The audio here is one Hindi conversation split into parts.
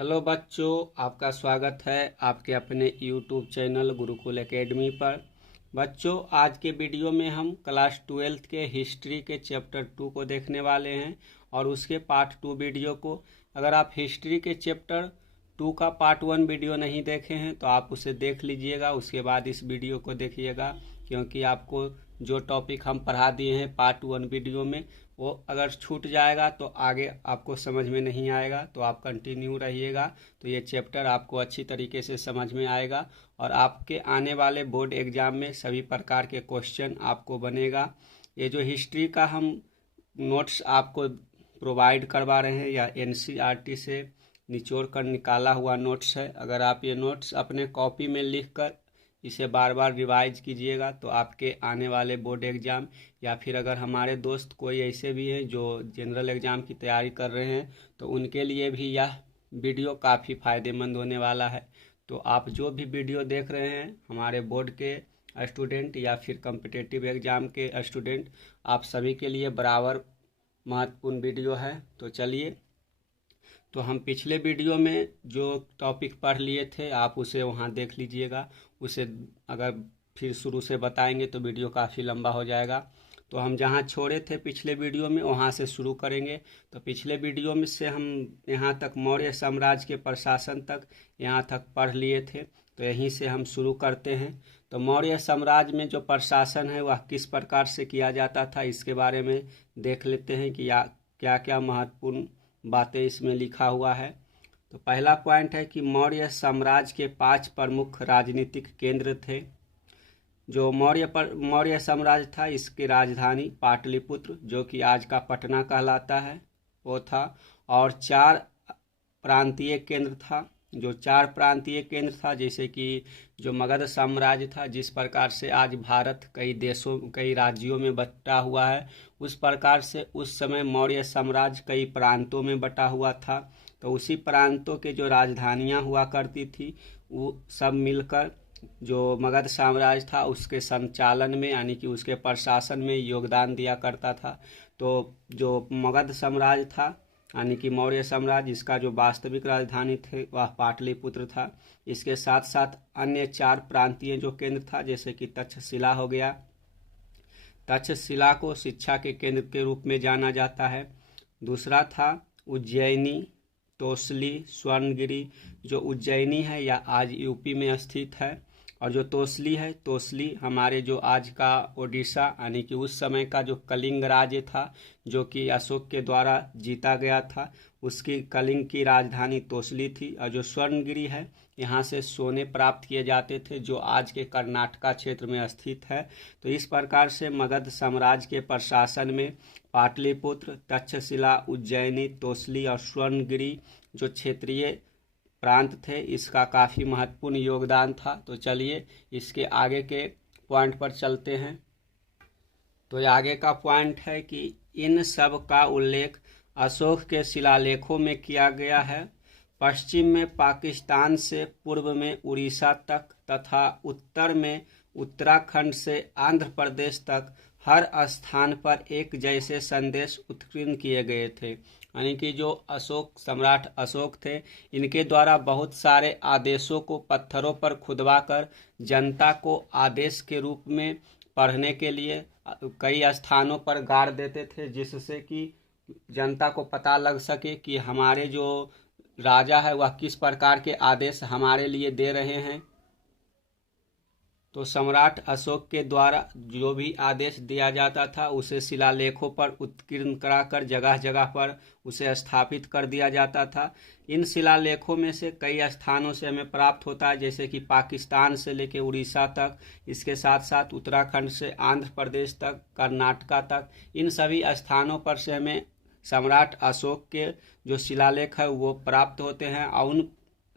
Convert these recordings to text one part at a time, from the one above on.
हेलो बच्चों, आपका स्वागत है आपके अपने यूट्यूब चैनल गुरुकुल एकेडमी पर। बच्चों, आज के वीडियो में हम क्लास 12th के हिस्ट्री के चैप्टर 2 को देखने वाले हैं और उसके पार्ट 2 वीडियो को। अगर आप हिस्ट्री के चैप्टर 2 का पार्ट 1 वीडियो नहीं देखे हैं तो आप उसे देख लीजिएगा, उसके बाद इस वीडियो को देखिएगा, क्योंकि आपको जो टॉपिक हम पढ़ा दिए हैं पार्ट 1 वीडियो में वो अगर छूट जाएगा तो आगे आपको समझ में नहीं आएगा। तो आप कंटिन्यू रहिएगा तो ये चैप्टर आपको अच्छी तरीके से समझ में आएगा और आपके आने वाले बोर्ड एग्जाम में सभी प्रकार के क्वेश्चन आपको बनेगा। ये जो हिस्ट्री का हम नोट्स आपको प्रोवाइड करवा रहे हैं या एनसीईआरटी से निचोड़ कर निकाला हुआ नोट्स है। अगर आप ये नोट्स अपने कॉपी में लिख कर इसे बार बार रिवाइज कीजिएगा तो आपके आने वाले बोर्ड एग्ज़ाम या फिर अगर हमारे दोस्त कोई ऐसे भी हैं जो जनरल एग्ज़ाम की तैयारी कर रहे हैं तो उनके लिए भी यह वीडियो काफ़ी फ़ायदेमंद होने वाला है। तो आप जो भी वीडियो देख रहे हैं हमारे बोर्ड के स्टूडेंट या फिर कॉम्पिटिटिव एग्ज़ाम के स्टूडेंट, आप सभी के लिए बराबर महत्वपूर्ण वीडियो है। तो चलिए, तो हम पिछले वीडियो में जो टॉपिक पढ़ लिए थे आप उसे वहाँ देख लीजिएगा। उसे अगर फिर शुरू से बताएंगे तो वीडियो काफ़ी लंबा हो जाएगा। तो हम जहाँ छोड़े थे पिछले वीडियो में वहाँ से शुरू करेंगे। तो पिछले वीडियो में से हम यहाँ तक मौर्य साम्राज्य के प्रशासन तक यहाँ तक पढ़ लिए थे, तो यहीं से हम शुरू करते हैं। तो मौर्य साम्राज्य में जो प्रशासन है वह किस प्रकार से किया जाता था इसके बारे में देख लेते हैं कि क्या क्या महत्वपूर्ण बातें इसमें लिखा हुआ है। तो पहला पॉइंट है कि मौर्य साम्राज्य के 5 प्रमुख राजनीतिक केंद्र थे। जो मौर्य साम्राज्य था इसकी राजधानी पाटलिपुत्र जो कि आज का पटना कहलाता है वो था, और 4 प्रांतीय केंद्र था। जो 4 प्रांतीय केंद्र था जैसे कि जो मगध साम्राज्य था, जिस प्रकार से आज भारत कई राज्यों में बटा हुआ है, उस प्रकार से उस समय मौर्य साम्राज्य कई प्रांतों में बटा हुआ था। तो उसी प्रांतों के जो राजधानियां हुआ करती थी वो सब मिलकर जो मगध साम्राज्य था उसके संचालन में यानी कि उसके प्रशासन में योगदान दिया करता था। तो जो मगध साम्राज्य था यानी कि मौर्य साम्राज्य, इसका जो वास्तविक राजधानी थे वह पाटलिपुत्र था। इसके साथ साथ अन्य 4 प्रांतीय जो केंद्र था जैसे कि तक्षशिला हो गया। तक्षशिला को शिक्षा के केंद्र के रूप में जाना जाता है। दूसरा था उज्जैनी, तोसली, स्वर्णगिरी। जो उज्जैनी है यह आज यूपी में स्थित है, और जो तोसली हमारे जो आज का ओडिशा यानी कि उस समय का जो कलिंग राज्य था जो कि अशोक के द्वारा जीता गया था, उसकी कलिंग की राजधानी तोसली थी। और जो स्वर्णगिरी है यहाँ से सोने प्राप्त किए जाते थे जो आज के कर्नाटका क्षेत्र में स्थित है। तो इस प्रकार से मगध साम्राज्य के प्रशासन में पाटलिपुत्र, तक्षशिला, उज्जैनी, तोसली और स्वर्णगिरी जो क्षेत्रीय प्रांत थे इसका काफ़ी महत्वपूर्ण योगदान था। तो चलिए इसके आगे के पॉइंट पर चलते हैं। तो आगे का पॉइंट है कि इन सब का उल्लेख अशोक के शिलालेखों में किया गया है। पश्चिम में पाकिस्तान से पूर्व में उड़ीसा तक तथा उत्तर में उत्तराखंड से आंध्र प्रदेश तक हर स्थान पर एक जैसे संदेश उत्कीर्ण किए गए थे। यानी कि जो सम्राट अशोक थे इनके द्वारा बहुत सारे आदेशों को पत्थरों पर खुदवाकर जनता को आदेश के रूप में पढ़ने के लिए कई स्थानों पर गाड़ देते थे, जिससे कि जनता को पता लग सके कि हमारे जो राजा है वह किस प्रकार के आदेश हमारे लिए दे रहे हैं। तो सम्राट अशोक के द्वारा जो भी आदेश दिया जाता था उसे शिलालेखों पर उत्कीर्ण कराकर जगह जगह पर उसे स्थापित कर दिया जाता था। इन शिलालेखों में से कई स्थानों से हमें प्राप्त होता है जैसे कि पाकिस्तान से लेकर उड़ीसा तक, इसके साथ साथ उत्तराखंड से आंध्र प्रदेश तक, कर्नाटका तक, इन सभी स्थानों पर से हमें सम्राट अशोक के जो शिलालेख है वो प्राप्त होते हैं। और उन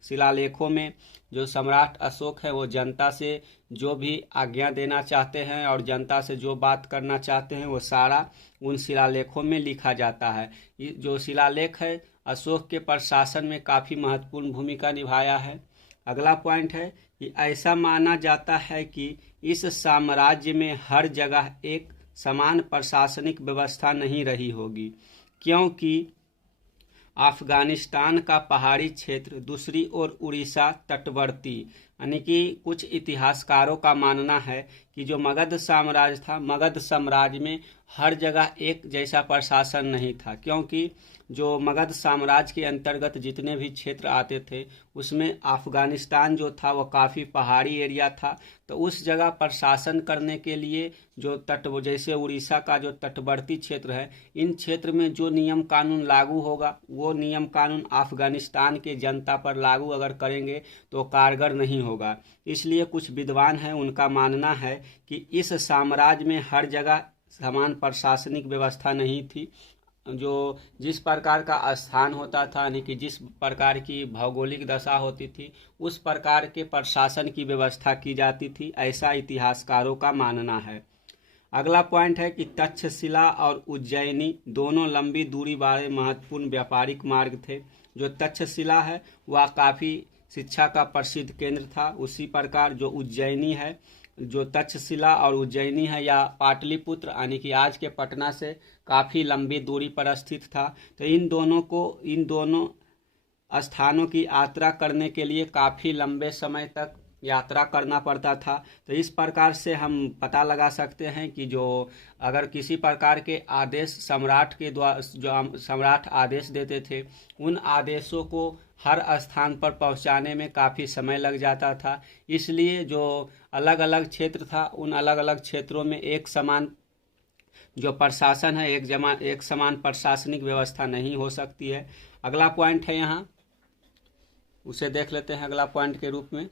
शिलालेखों में जो सम्राट अशोक है वो जनता से जो भी आज्ञा देना चाहते हैं और जनता से जो बात करना चाहते हैं वो सारा उन शिलालेखों में लिखा जाता है। जो शिलालेख है अशोक के प्रशासन में काफ़ी महत्वपूर्ण भूमिका निभाया है। अगला पॉइंट है कि ऐसा माना जाता है कि इस साम्राज्य में हर जगह एक समान प्रशासनिक व्यवस्था नहीं रही होगी, क्योंकि अफगानिस्तान का पहाड़ी क्षेत्र, दूसरी ओर उड़ीसा तटवर्ती। यानी कि कुछ इतिहासकारों का मानना है कि जो मगध साम्राज्य था, मगध साम्राज्य में हर जगह एक जैसा प्रशासन नहीं था, क्योंकि जो मगध साम्राज्य के अंतर्गत जितने भी क्षेत्र आते थे उसमें अफगानिस्तान जो था वो काफ़ी पहाड़ी एरिया था। तो उस जगह प्रशासन करने के लिए जो जैसे उड़ीसा का जो तटवर्ती क्षेत्र है, इन क्षेत्र में जो नियम कानून लागू होगा वो नियम कानून अफगानिस्तान के जनता पर लागू अगर करेंगे तो कारगर नहीं होगा। इसलिए कुछ विद्वान हैं, उनका मानना है कि इस साम्राज्य में हर जगह समान प्रशासनिक व्यवस्था नहीं थी। जो जिस प्रकार का स्थान होता था, यानी कि जिस प्रकार की भौगोलिक दशा होती थी, उस प्रकार के प्रशासन की व्यवस्था की जाती थी, ऐसा इतिहासकारों का मानना है। अगला पॉइंट है कि तक्षशिला और उज्जैनी दोनों लंबी दूरी वाले महत्वपूर्ण व्यापारिक मार्ग थे। जो तक्षशिला है वह काफ़ी शिक्षा का प्रसिद्ध केंद्र था। उसी प्रकार जो उज्जैनी है, जो तक्षशिला और उज्जैनी है या पाटलिपुत्र यानी कि आज के पटना से काफ़ी लंबी दूरी पर स्थित था। तो इन दोनों स्थानों की यात्रा करने के लिए काफ़ी लंबे समय तक यात्रा करना पड़ता था। तो इस प्रकार से हम पता लगा सकते हैं कि जो अगर किसी प्रकार के आदेश सम्राट के द्वारा, जो सम्राट आदेश देते थे, उन आदेशों को हर स्थान पर पहुंचाने में काफ़ी समय लग जाता था। इसलिए जो अलग अलग क्षेत्र था, उन अलग अलग क्षेत्रों में एक समान जो प्रशासन है, एक समान प्रशासनिक व्यवस्था नहीं हो सकती है। अगला पॉइंट है यहाँ, उसे देख लेते हैं अगला पॉइंट के रूप में।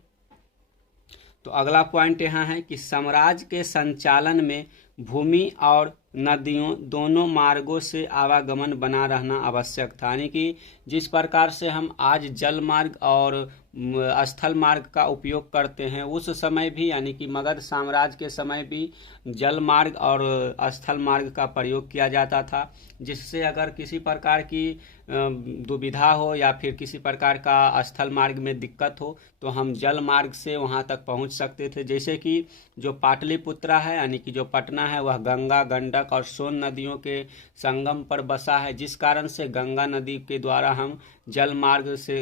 तो अगला पॉइंट यहाँ है कि साम्राज्य के संचालन में भूमि और नदियों दोनों मार्गों से आवागमन बना रहना आवश्यक था। यानी कि जिस प्रकार से हम आज जल मार्ग और स्थल मार्ग का उपयोग करते हैं, उस समय भी यानी कि मगध साम्राज्य के समय भी जल मार्ग और स्थल मार्ग का प्रयोग किया जाता था, जिससे अगर किसी प्रकार की दुविधा हो या फिर किसी प्रकार का स्थल मार्ग में दिक्कत हो तो हम जल मार्ग से वहां तक पहुंच सकते थे। जैसे कि जो पाटलिपुत्रा है यानी कि जो पटना है, वह गंगा, गंडक और सोन नदियों के संगम पर बसा है, जिस कारण से गंगा नदी के द्वारा हम जल मार्ग से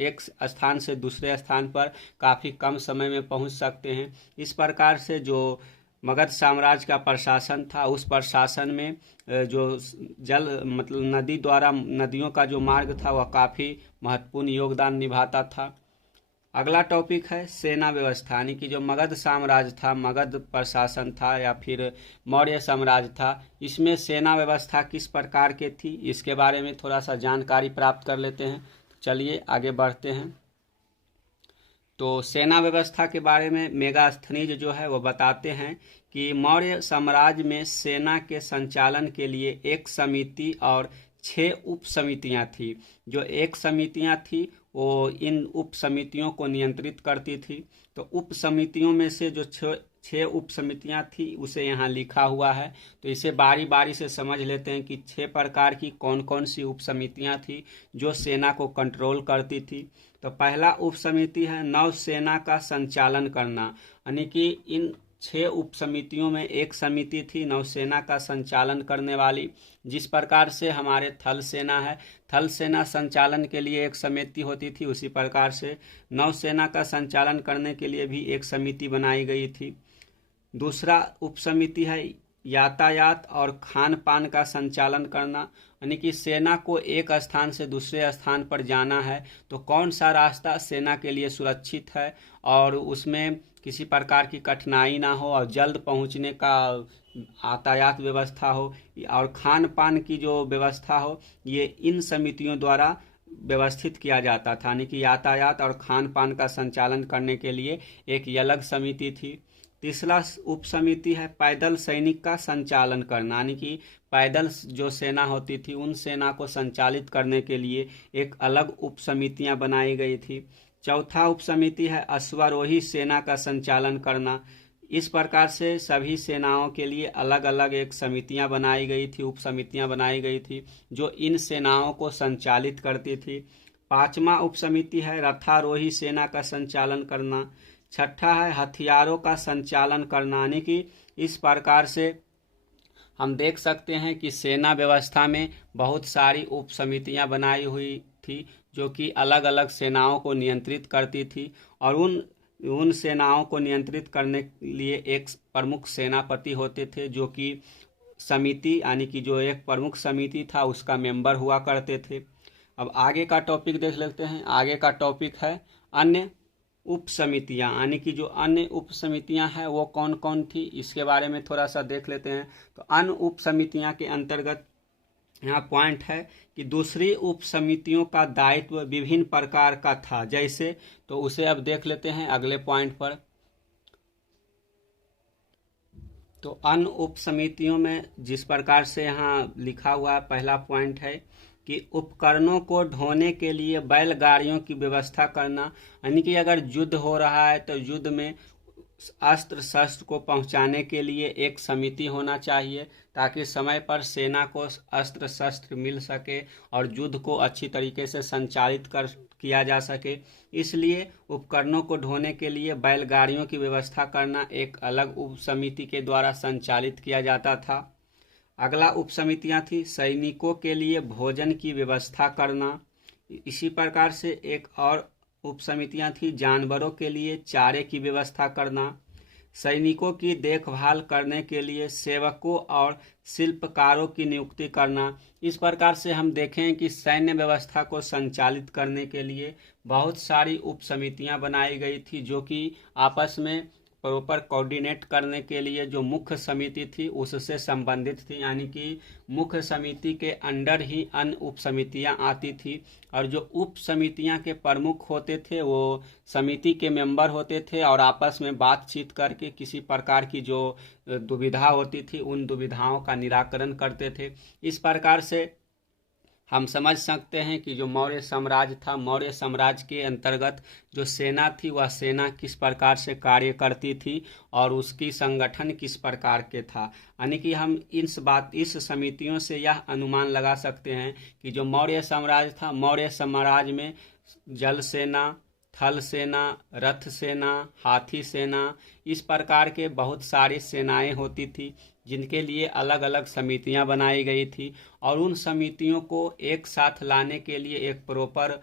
एक स्थान से दूसरे स्थान पर काफ़ी कम समय में पहुंच सकते हैं। इस प्रकार से जो मगध साम्राज्य का प्रशासन था, उस प्रशासन में जो जल मतलब नदियों का जो मार्ग था वह काफ़ी महत्वपूर्ण योगदान निभाता था। अगला टॉपिक है सेना व्यवस्था, यानी कि जो मगध साम्राज्य था, मगध प्रशासन था या फिर मौर्य साम्राज्य था, इसमें सेना व्यवस्था किस प्रकार की थी, इसके बारे में थोड़ा सा जानकारी प्राप्त कर लेते हैं। चलिए आगे बढ़ते हैं। तो सेना व्यवस्था के बारे में मेगास्थनीज जो है वो बताते हैं कि मौर्य साम्राज्य में सेना के संचालन के लिए एक समिति और 6 उप समितियाँ थी। जो एक समितियाँ थी वो इन उप समितियों को नियंत्रित करती थी। तो उप समितियों में से जो 6 उप समितियाँ थी उसे यहाँ लिखा हुआ है। तो इसे बारी बारी से समझ लेते हैं कि 6 प्रकार की कौन कौन सी उप समितियाँ थी जो सेना को कंट्रोल करती थी। तो पहला उप समिति है नौसेना का संचालन करना, यानी कि इन 6 उप समितियों में एक समिति थी नौसेना का संचालन करने वाली। जिस प्रकार से हमारे थल सेना है, थल सेना संचालन के लिए एक समिति होती थी, उसी प्रकार से नौसेना का संचालन करने के लिए भी एक समिति बनाई गई थी। दूसरा उप समिति है यातायात और खान पान का संचालन करना, यानी कि सेना को एक स्थान से दूसरे स्थान पर जाना है तो कौन सा रास्ता सेना के लिए सुरक्षित है और उसमें किसी प्रकार की कठिनाई ना हो और जल्द पहुंचने का यातायात व्यवस्था हो और खान पान की जो व्यवस्था हो, ये इन समितियों द्वारा व्यवस्थित किया जाता था। यानी कि यातायात और खान पान का संचालन करने के लिए एक अलग समिति थी। तीसरा उप समिति है पैदल सैनिक का संचालन करना, यानी कि पैदल जो सेना होती थी उन सेना को संचालित करने के लिए एक अलग उप समितियाँ बनाई गई थी। चौथा उप समिति है अश्वारोही सेना का संचालन करना। इस प्रकार से सभी सेनाओं के लिए अलग अलग एक समितियां बनाई गई थी, उप समितियां बनाई गई थी जो इन सेनाओं को संचालित करती थी। पांचवा उप समिति है रथारोही सेना का संचालन करना। छठा है हथियारों का संचालन करना, यानी कि इस प्रकार से हम देख सकते हैं कि सेना व्यवस्था में बहुत सारी उप समितियां बनाई हुई थी जो कि अलग अलग सेनाओं को नियंत्रित करती थी, और उन सेनाओं को नियंत्रित करने के लिए एक प्रमुख सेनापति होते थे जो कि समिति यानी कि जो एक प्रमुख समिति था उसका मेंबर हुआ करते थे। अब आगे का टॉपिक देख लेते हैं। आगे का टॉपिक है अन्य उप समितियाँ, यानी कि जो अन्य उप समितियाँ हैं वो कौन कौन थी, इसके बारे में थोड़ा सा देख लेते हैं। तो अन्य उप समितियाँ के अंतर्गत यहाँ पॉइंट है कि दूसरी उप समितियों का दायित्व विभिन्न प्रकार का था, जैसे, तो उसे अब देख लेते हैं अगले पॉइंट पर। तो अन्य उप समितियों में जिस प्रकार से यहाँ लिखा हुआ है, पहला पॉइंट है कि उपकरणों को ढोने के लिए बैलगाड़ियों की व्यवस्था करना, यानी कि अगर युद्ध हो रहा है तो युद्ध में अस्त्र शस्त्र को पहुंचाने के लिए एक समिति होना चाहिए ताकि समय पर सेना को अस्त्र शस्त्र मिल सके और युद्ध को अच्छी तरीके से संचालित किया जा सके। इसलिए उपकरणों को ढोने के लिए बैलगाड़ियों की व्यवस्था करना एक अलग उप समिति के द्वारा संचालित किया जाता था। अगला उप समितियाँ थी सैनिकों के लिए भोजन की व्यवस्था करना। इसी प्रकार से एक और उप समितियाँ थी जानवरों के लिए चारे की व्यवस्था करना, सैनिकों की देखभाल करने के लिए सेवकों और शिल्पकारों की नियुक्ति करना। इस प्रकार से हम देखें कि सैन्य व्यवस्था को संचालित करने के लिए बहुत सारी उप समितियाँ बनाई गई थी जो कि आपस में प्रॉपर कोऑर्डिनेट करने के लिए जो मुख्य समिति थी उससे संबंधित थी, यानी कि मुख्य समिति के अंडर ही अन्य उप समितियाँ आती थी, और जो उप समितियाँ के प्रमुख होते थे वो समिति के मेंबर होते थे और आपस में बातचीत करके किसी प्रकार की जो दुविधा होती थी उन दुविधाओं का निराकरण करते थे। इस प्रकार से हम समझ सकते हैं कि जो मौर्य साम्राज्य था, मौर्य साम्राज्य के अंतर्गत जो सेना थी वह सेना किस प्रकार से कार्य करती थी और उसकी संगठन किस प्रकार के था। यानी कि हम इस समितियों से यह अनुमान लगा सकते हैं कि जो मौर्य साम्राज्य था, मौर्य साम्राज्य में जल सेना, थल सेना, रथ सेना, हाथी सेना, इस प्रकार के बहुत सारी सेनाएं होती थी जिनके लिए अलग अलग समितियां बनाई गई थी, और उन समितियों को एक साथ लाने के लिए एक प्रॉपर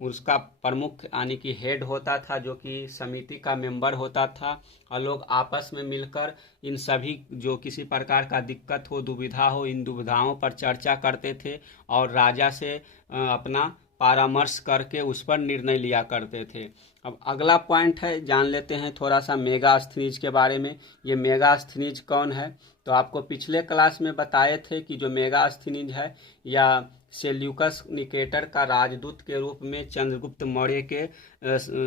उसका प्रमुख यानी कि हेड होता था जो कि समिति का मेंबर होता था, और लोग आपस में मिलकर इन सभी जो किसी प्रकार का दिक्कत हो, दुविधा हो, इन दुविधाओं पर चर्चा करते थे और राजा से अपना परामर्श करके उस पर निर्णय लिया करते थे। अब अगला पॉइंट है, जान लेते हैं थोड़ा सा मेगास्थनीज के बारे में। ये मेगास्थनीज कौन है? तो आपको पिछले क्लास में बताए थे कि जो मेगास्थनीज है या सेल्यूकस निकेटर का राजदूत के रूप में चंद्रगुप्त मौर्य के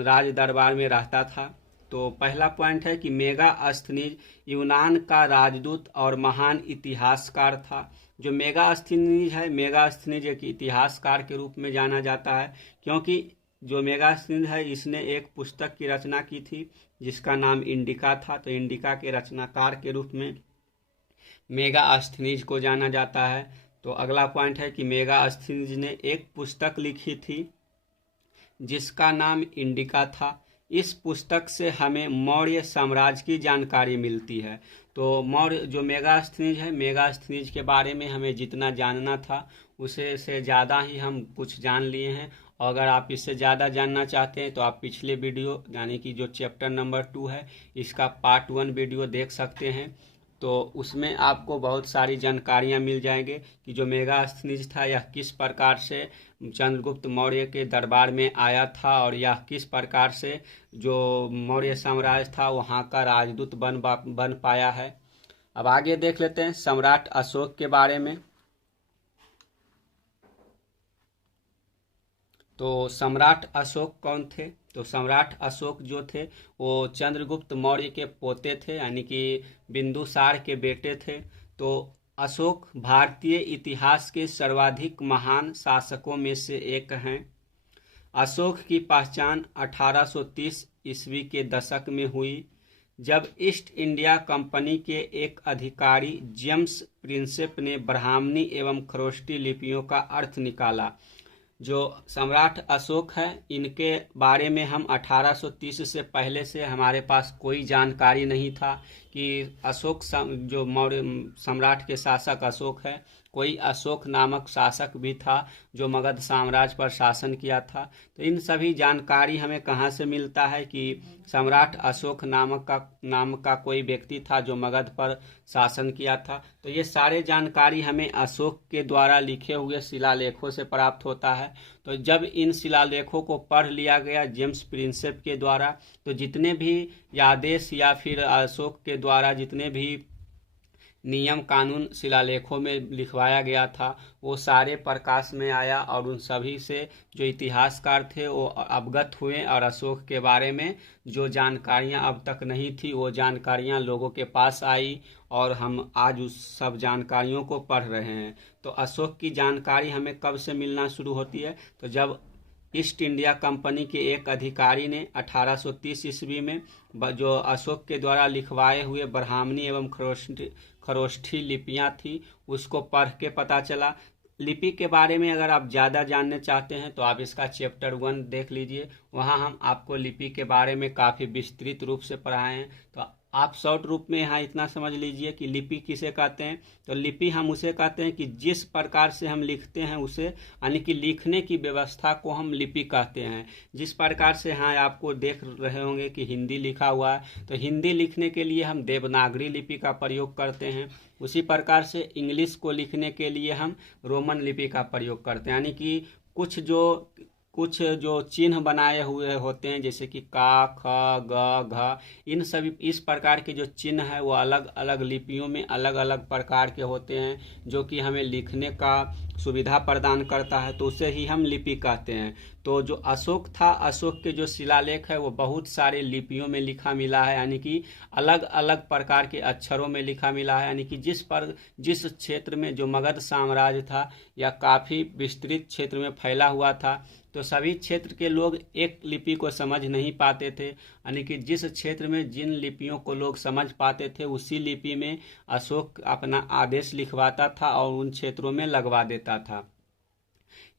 राज दरबार में रहता था। तो पहला पॉइंट है कि मेगास्थनीज यूनान का राजदूत और महान इतिहासकार था। जो मेगास्थनीज है, मेगास्थनीज एक इतिहासकार के रूप में जाना जाता है क्योंकि जो मेगास्थनीज है इसने एक पुस्तक की रचना की थी जिसका नाम इंडिका था। तो इंडिका के रचनाकार के रूप में मेगास्थनीज को जाना जाता है। तो अगला पॉइंट है कि मेगास्थनीज ने एक पुस्तक लिखी थी जिसका नाम इंडिका था। इस पुस्तक से हमें मौर्य साम्राज्य की जानकारी मिलती है। तो मौर्य जो मेगास्थनीज है, मेगास्थनीज के बारे में हमें जितना जानना था उसे से ज़्यादा ही हम कुछ जान लिए हैं, और अगर आप इससे ज़्यादा जानना चाहते हैं तो आप पिछले वीडियो यानी कि जो चैप्टर नंबर 2 है इसका पार्ट 1 वीडियो देख सकते हैं। तो उसमें आपको बहुत सारी जानकारियां मिल जाएंगे कि जो मेगास्थनीज था यह किस प्रकार से चंद्रगुप्त मौर्य के दरबार में आया था और यह किस प्रकार से जो मौर्य साम्राज्य था वहाँ का राजदूत बन पाया है। अब आगे देख लेते हैं सम्राट अशोक के बारे में। तो सम्राट अशोक कौन थे? तो सम्राट अशोक जो थे वो चंद्रगुप्त मौर्य के पोते थे, यानी कि बिंदुसार के बेटे थे। तो अशोक भारतीय इतिहास के सर्वाधिक महान शासकों में से एक हैं। अशोक की पहचान 1830 ईस्वी के दशक में हुई जब ईस्ट इंडिया कंपनी के एक अधिकारी जेम्स प्रिंसेप ने ब्राह्मणी एवं खरोष्टी लिपियों का अर्थ निकाला जो सम्राट अशोक है, इनके बारे में हम 1830 से पहले से हमारे पास कोई जानकारी नहीं था कि जो मौर्य सम्राट के शासक अशोक है, कोई अशोक नामक शासक भी था जो मगध साम्राज्य पर शासन किया था। तो इन सभी जानकारी हमें कहाँ से मिलता है कि सम्राट अशोक नाम का कोई व्यक्ति था जो मगध पर शासन किया था। तो ये सारे जानकारी हमें अशोक के द्वारा लिखे हुए शिलालेखों से प्राप्त होता है। तो जब इन शिलालेखों को पढ़ लिया गया जेम्स प्रिंसेप के द्वारा, तो जितने भी आदेश या फिर अशोक के द्वारा जितने भी नियम कानून शिलालेखों में लिखवाया गया था वो सारे प्रकाश में आया और उन सभी से जो इतिहासकार थे वो अवगत हुए और अशोक के बारे में जो जानकारियां अब तक नहीं थी वो जानकारियां लोगों के पास आई और हम आज उस सब जानकारियों को पढ़ रहे हैं। तो अशोक की जानकारी हमें कब से मिलना शुरू होती है? तो जब ईस्ट इंडिया कंपनी के एक अधिकारी ने 1830 ईस्वी में जो अशोक के द्वारा लिखवाए हुए ब्राह्मणी एवं खरोष्ठी लिपियां थी उसको पढ़ के पता चला। लिपि के बारे में अगर आप ज़्यादा जानना चाहते हैं तो आप इसका चैप्टर 1 देख लीजिए, वहाँ हम आपको लिपि के बारे में काफ़ी विस्तृत रूप से पढ़ाए हैं। तो आप शॉर्ट रूप में यहाँ इतना समझ लीजिए कि लिपि किसे कहते हैं। तो लिपि हम उसे कहते हैं कि जिस प्रकार से हम लिखते हैं उसे, यानी कि लिखने की व्यवस्था को हम लिपि कहते हैं। जिस प्रकार से यहाँ आपको देख रहे होंगे कि हिंदी लिखा हुआ है, तो हिंदी लिखने के लिए हम देवनागरी लिपि का प्रयोग करते हैं। उसी प्रकार से इंग्लिश को लिखने के लिए हम रोमन लिपि का प्रयोग करते हैं, यानी कि कुछ जो चिन्ह बनाए हुए होते हैं जैसे कि का, ख, ग, घ, इन सभी इस प्रकार के जो चिन्ह है वो अलग अलग लिपियों में अलग अलग प्रकार के होते हैं जो कि हमें लिखने का सुविधा प्रदान करता है, तो उसे ही हम लिपि कहते हैं। तो जो अशोक था, अशोक के जो शिलालेख है वो बहुत सारे लिपियों में लिखा मिला है, यानी कि अलग अलग प्रकार के अक्षरों में लिखा मिला है। यानी कि जिस क्षेत्र में जो मगध साम्राज्य था या काफ़ी विस्तृत क्षेत्र में फैला हुआ था, तो सभी क्षेत्र के लोग एक लिपि को समझ नहीं पाते थे, यानी कि जिस क्षेत्र में जिन लिपियों को लोग समझ पाते थे उसी लिपि में अशोक अपना आदेश लिखवाता था और उन क्षेत्रों में लगवा देता था।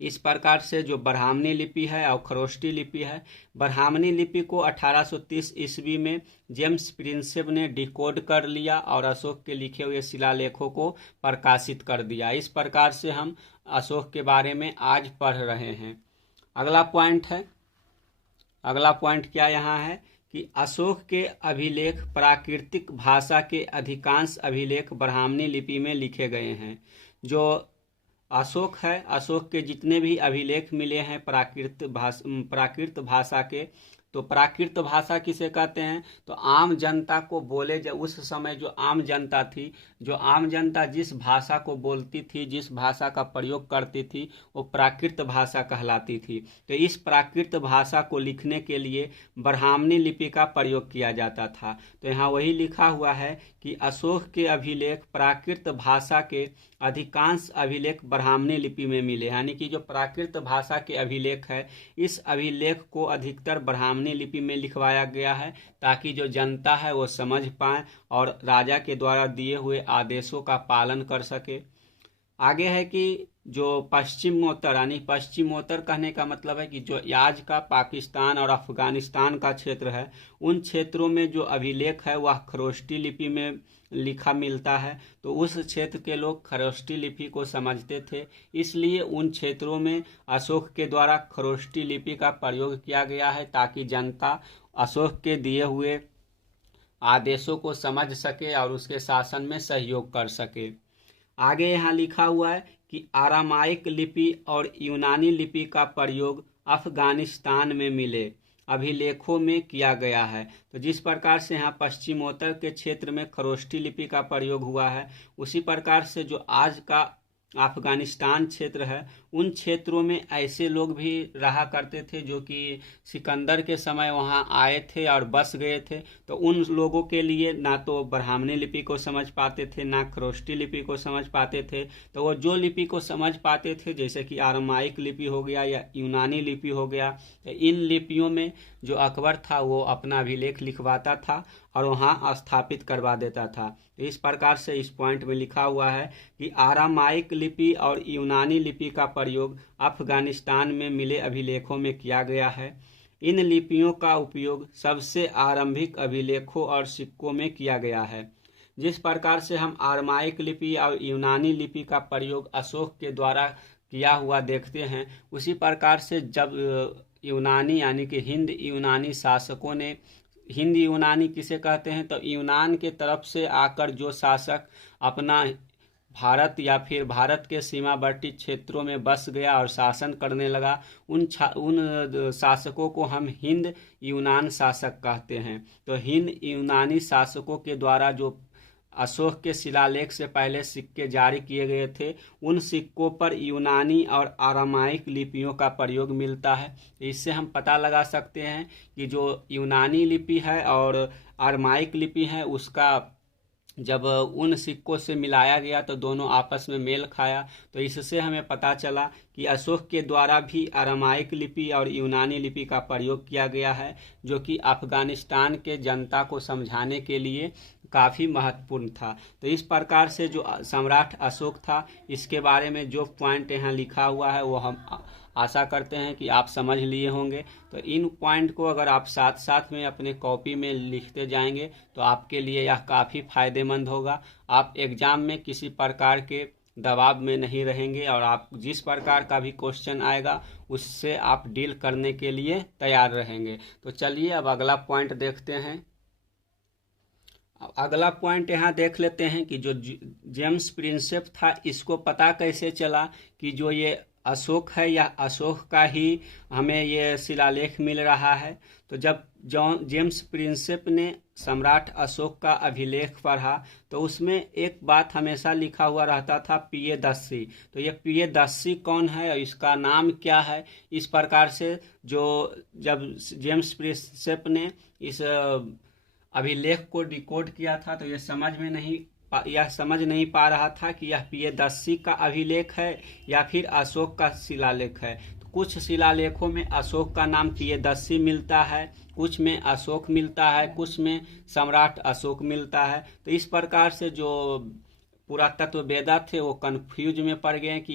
इस प्रकार से जो ब्राह्मणी लिपि है और खरोष्ठी लिपि है, ब्राह्मणी लिपि को 1830 ईस्वी में जेम्स प्रिंसेप ने डिकोड कर लिया और अशोक के लिखे हुए शिलालेखों को प्रकाशित कर दिया। इस प्रकार से हम अशोक के बारे में आज पढ़ रहे हैं। अगला पॉइंट क्या यहाँ है कि अशोक के अभिलेख, प्राकृतिक भाषा के अधिकांश अभिलेख ब्राह्मणी लिपि में लिखे गए हैं। जो अशोक है, अशोक के जितने भी अभिलेख मिले हैं प्राकृत भाषा के, तो प्राकृत भाषा किसे कहते हैं? तो आम जनता को बोले, जब उस समय जो आम जनता थी, जो आम जनता जिस भाषा को बोलती थी, जिस भाषा का प्रयोग करती थी, वो प्राकृत भाषा कहलाती थी। तो इस प्राकृत भाषा को लिखने के लिए ब्राह्मणी लिपि का प्रयोग किया जाता था। तो यहाँ वही लिखा हुआ है कि अशोक के अभिलेख, प्राकृत भाषा के अधिकांश अभिलेख ब्राह्मणी लिपि में मिले, यानी कि जो प्राकृत भाषा के अभिलेख है, इस अभिलेख को अधिकतर ब्राह्मणी लिपि में लिखवाया गया है ताकि जो जनता है वो समझ पाए और राजा के द्वारा दिए हुए आदेशों का पालन कर सके। आगे है कि जो पश्चिमोत्तर, यानी पश्चिमोत्तर कहने का मतलब है कि जो आज का पाकिस्तान और अफगानिस्तान का क्षेत्र है, उन क्षेत्रों में जो अभिलेख है वह खरोष्ठी लिपि में लिखा मिलता है। तो उस क्षेत्र के लोग खरोष्ठी लिपि को समझते थे, इसलिए उन क्षेत्रों में अशोक के द्वारा खरोष्ठी लिपि का प्रयोग किया गया है ताकि जनता अशोक के दिए हुए आदेशों को समझ सके और उसके शासन में सहयोग कर सके। आगे यहाँ लिखा हुआ है कि आरामाइक लिपि और यूनानी लिपि का प्रयोग अफगानिस्तान में मिले अभिलेखों में किया गया है। तो जिस प्रकार से यहाँ पश्चिमोत्तर के क्षेत्र में खरोष्ठी लिपि का प्रयोग हुआ है, उसी प्रकार से जो आज का अफगानिस्तान क्षेत्र है, उन क्षेत्रों में ऐसे लोग भी रहा करते थे जो कि सिकंदर के समय वहाँ आए थे और बस गए थे। तो उन लोगों के लिए ना तो ब्राह्मणी लिपि को समझ पाते थे, ना खरोष्ठी लिपि को समझ पाते थे। तो वो जो लिपि को समझ पाते थे, जैसे कि आरामाइक लिपि हो गया या यूनानी लिपि हो गया, तो इन लिपियों में जो अकबर था वो अपना अभिलेख लिखवाता था और वहाँ स्थापित करवा देता था। इस प्रकार से इस पॉइंट में लिखा हुआ है कि आरामाइक लिपि और यूनानी लिपि का प्रयोग अफगानिस्तान में मिले अभिलेखों में किया गया है। इन लिपियों का उपयोग सबसे आरंभिक अभिलेखों और सिक्कों में किया गया है। जिस प्रकार से हम आरमाइक लिपि और यूनानी लिपि का प्रयोग अशोक के द्वारा किया हुआ देखते हैं, उसी प्रकार से जब यूनानी यानी कि हिंद यूनानी शासकों ने, हिंद यूनानी किसे कहते हैं, तो यूनान के तरफ से आकर जो शासक अपना भारत या फिर भारत के सीमावर्ती क्षेत्रों में बस गया और शासन करने लगा, उन शासकों को हम हिंद यूनान शासक कहते हैं। तो हिंद यूनानी शासकों के द्वारा जो अशोक के शिलालेख से पहले सिक्के जारी किए गए थे, उन सिक्कों पर यूनानी और आरामाइक लिपियों का प्रयोग मिलता है। इससे हम पता लगा सकते हैं कि जो यूनानी लिपि है और आरामाइक लिपि है, उसका जब उन सिक्कों से मिलाया गया तो दोनों आपस में मेल खाया। तो इससे हमें पता चला कि अशोक के द्वारा भी आरामाइक लिपि और यूनानी लिपि का प्रयोग किया गया है, जो कि अफगानिस्तान के जनता को समझाने के लिए काफ़ी महत्वपूर्ण था। तो इस प्रकार से जो सम्राट अशोक था, इसके बारे में जो पॉइंट यहाँ लिखा हुआ है वो हम आशा करते हैं कि आप समझ लिए होंगे। तो इन पॉइंट को अगर आप साथ साथ में अपने कॉपी में लिखते जाएंगे तो आपके लिए यह काफ़ी फायदेमंद होगा। आप एग्ज़ाम में किसी प्रकार के दबाव में नहीं रहेंगे और आप जिस प्रकार का भी क्वेश्चन आएगा उससे आप डील करने के लिए तैयार रहेंगे। तो चलिए अब अगला पॉइंट देखते हैं। अगला पॉइंट यहाँ देख लेते हैं कि जो जेम्स प्रिंसेप था, इसको पता कैसे चला कि जो ये अशोक है या अशोक का ही हमें ये शिलालेख मिल रहा है। तो जब जेम्स प्रिंसेप ने सम्राट अशोक का अभिलेख पढ़ा तो उसमें एक बात हमेशा लिखा हुआ रहता था, प्रियदर्शी। तो ये प्रियदर्शी कौन है और इसका नाम क्या है, इस प्रकार से जब जेम्स प्रिंसेप ने इस अभिलेख को डिकोड किया था तो यह समझ नहीं पा रहा था कि यह प्रियदर्शी का अभिलेख है या फिर अशोक का शिलालेख है। तो कुछ शिलालेखों में अशोक का नाम प्रियदर्शी मिलता है, कुछ में अशोक मिलता है, कुछ में सम्राट अशोक मिलता है। तो इस प्रकार से जो पुरातत्ववेदा थे वो कंफ्यूज में पड़ गए कि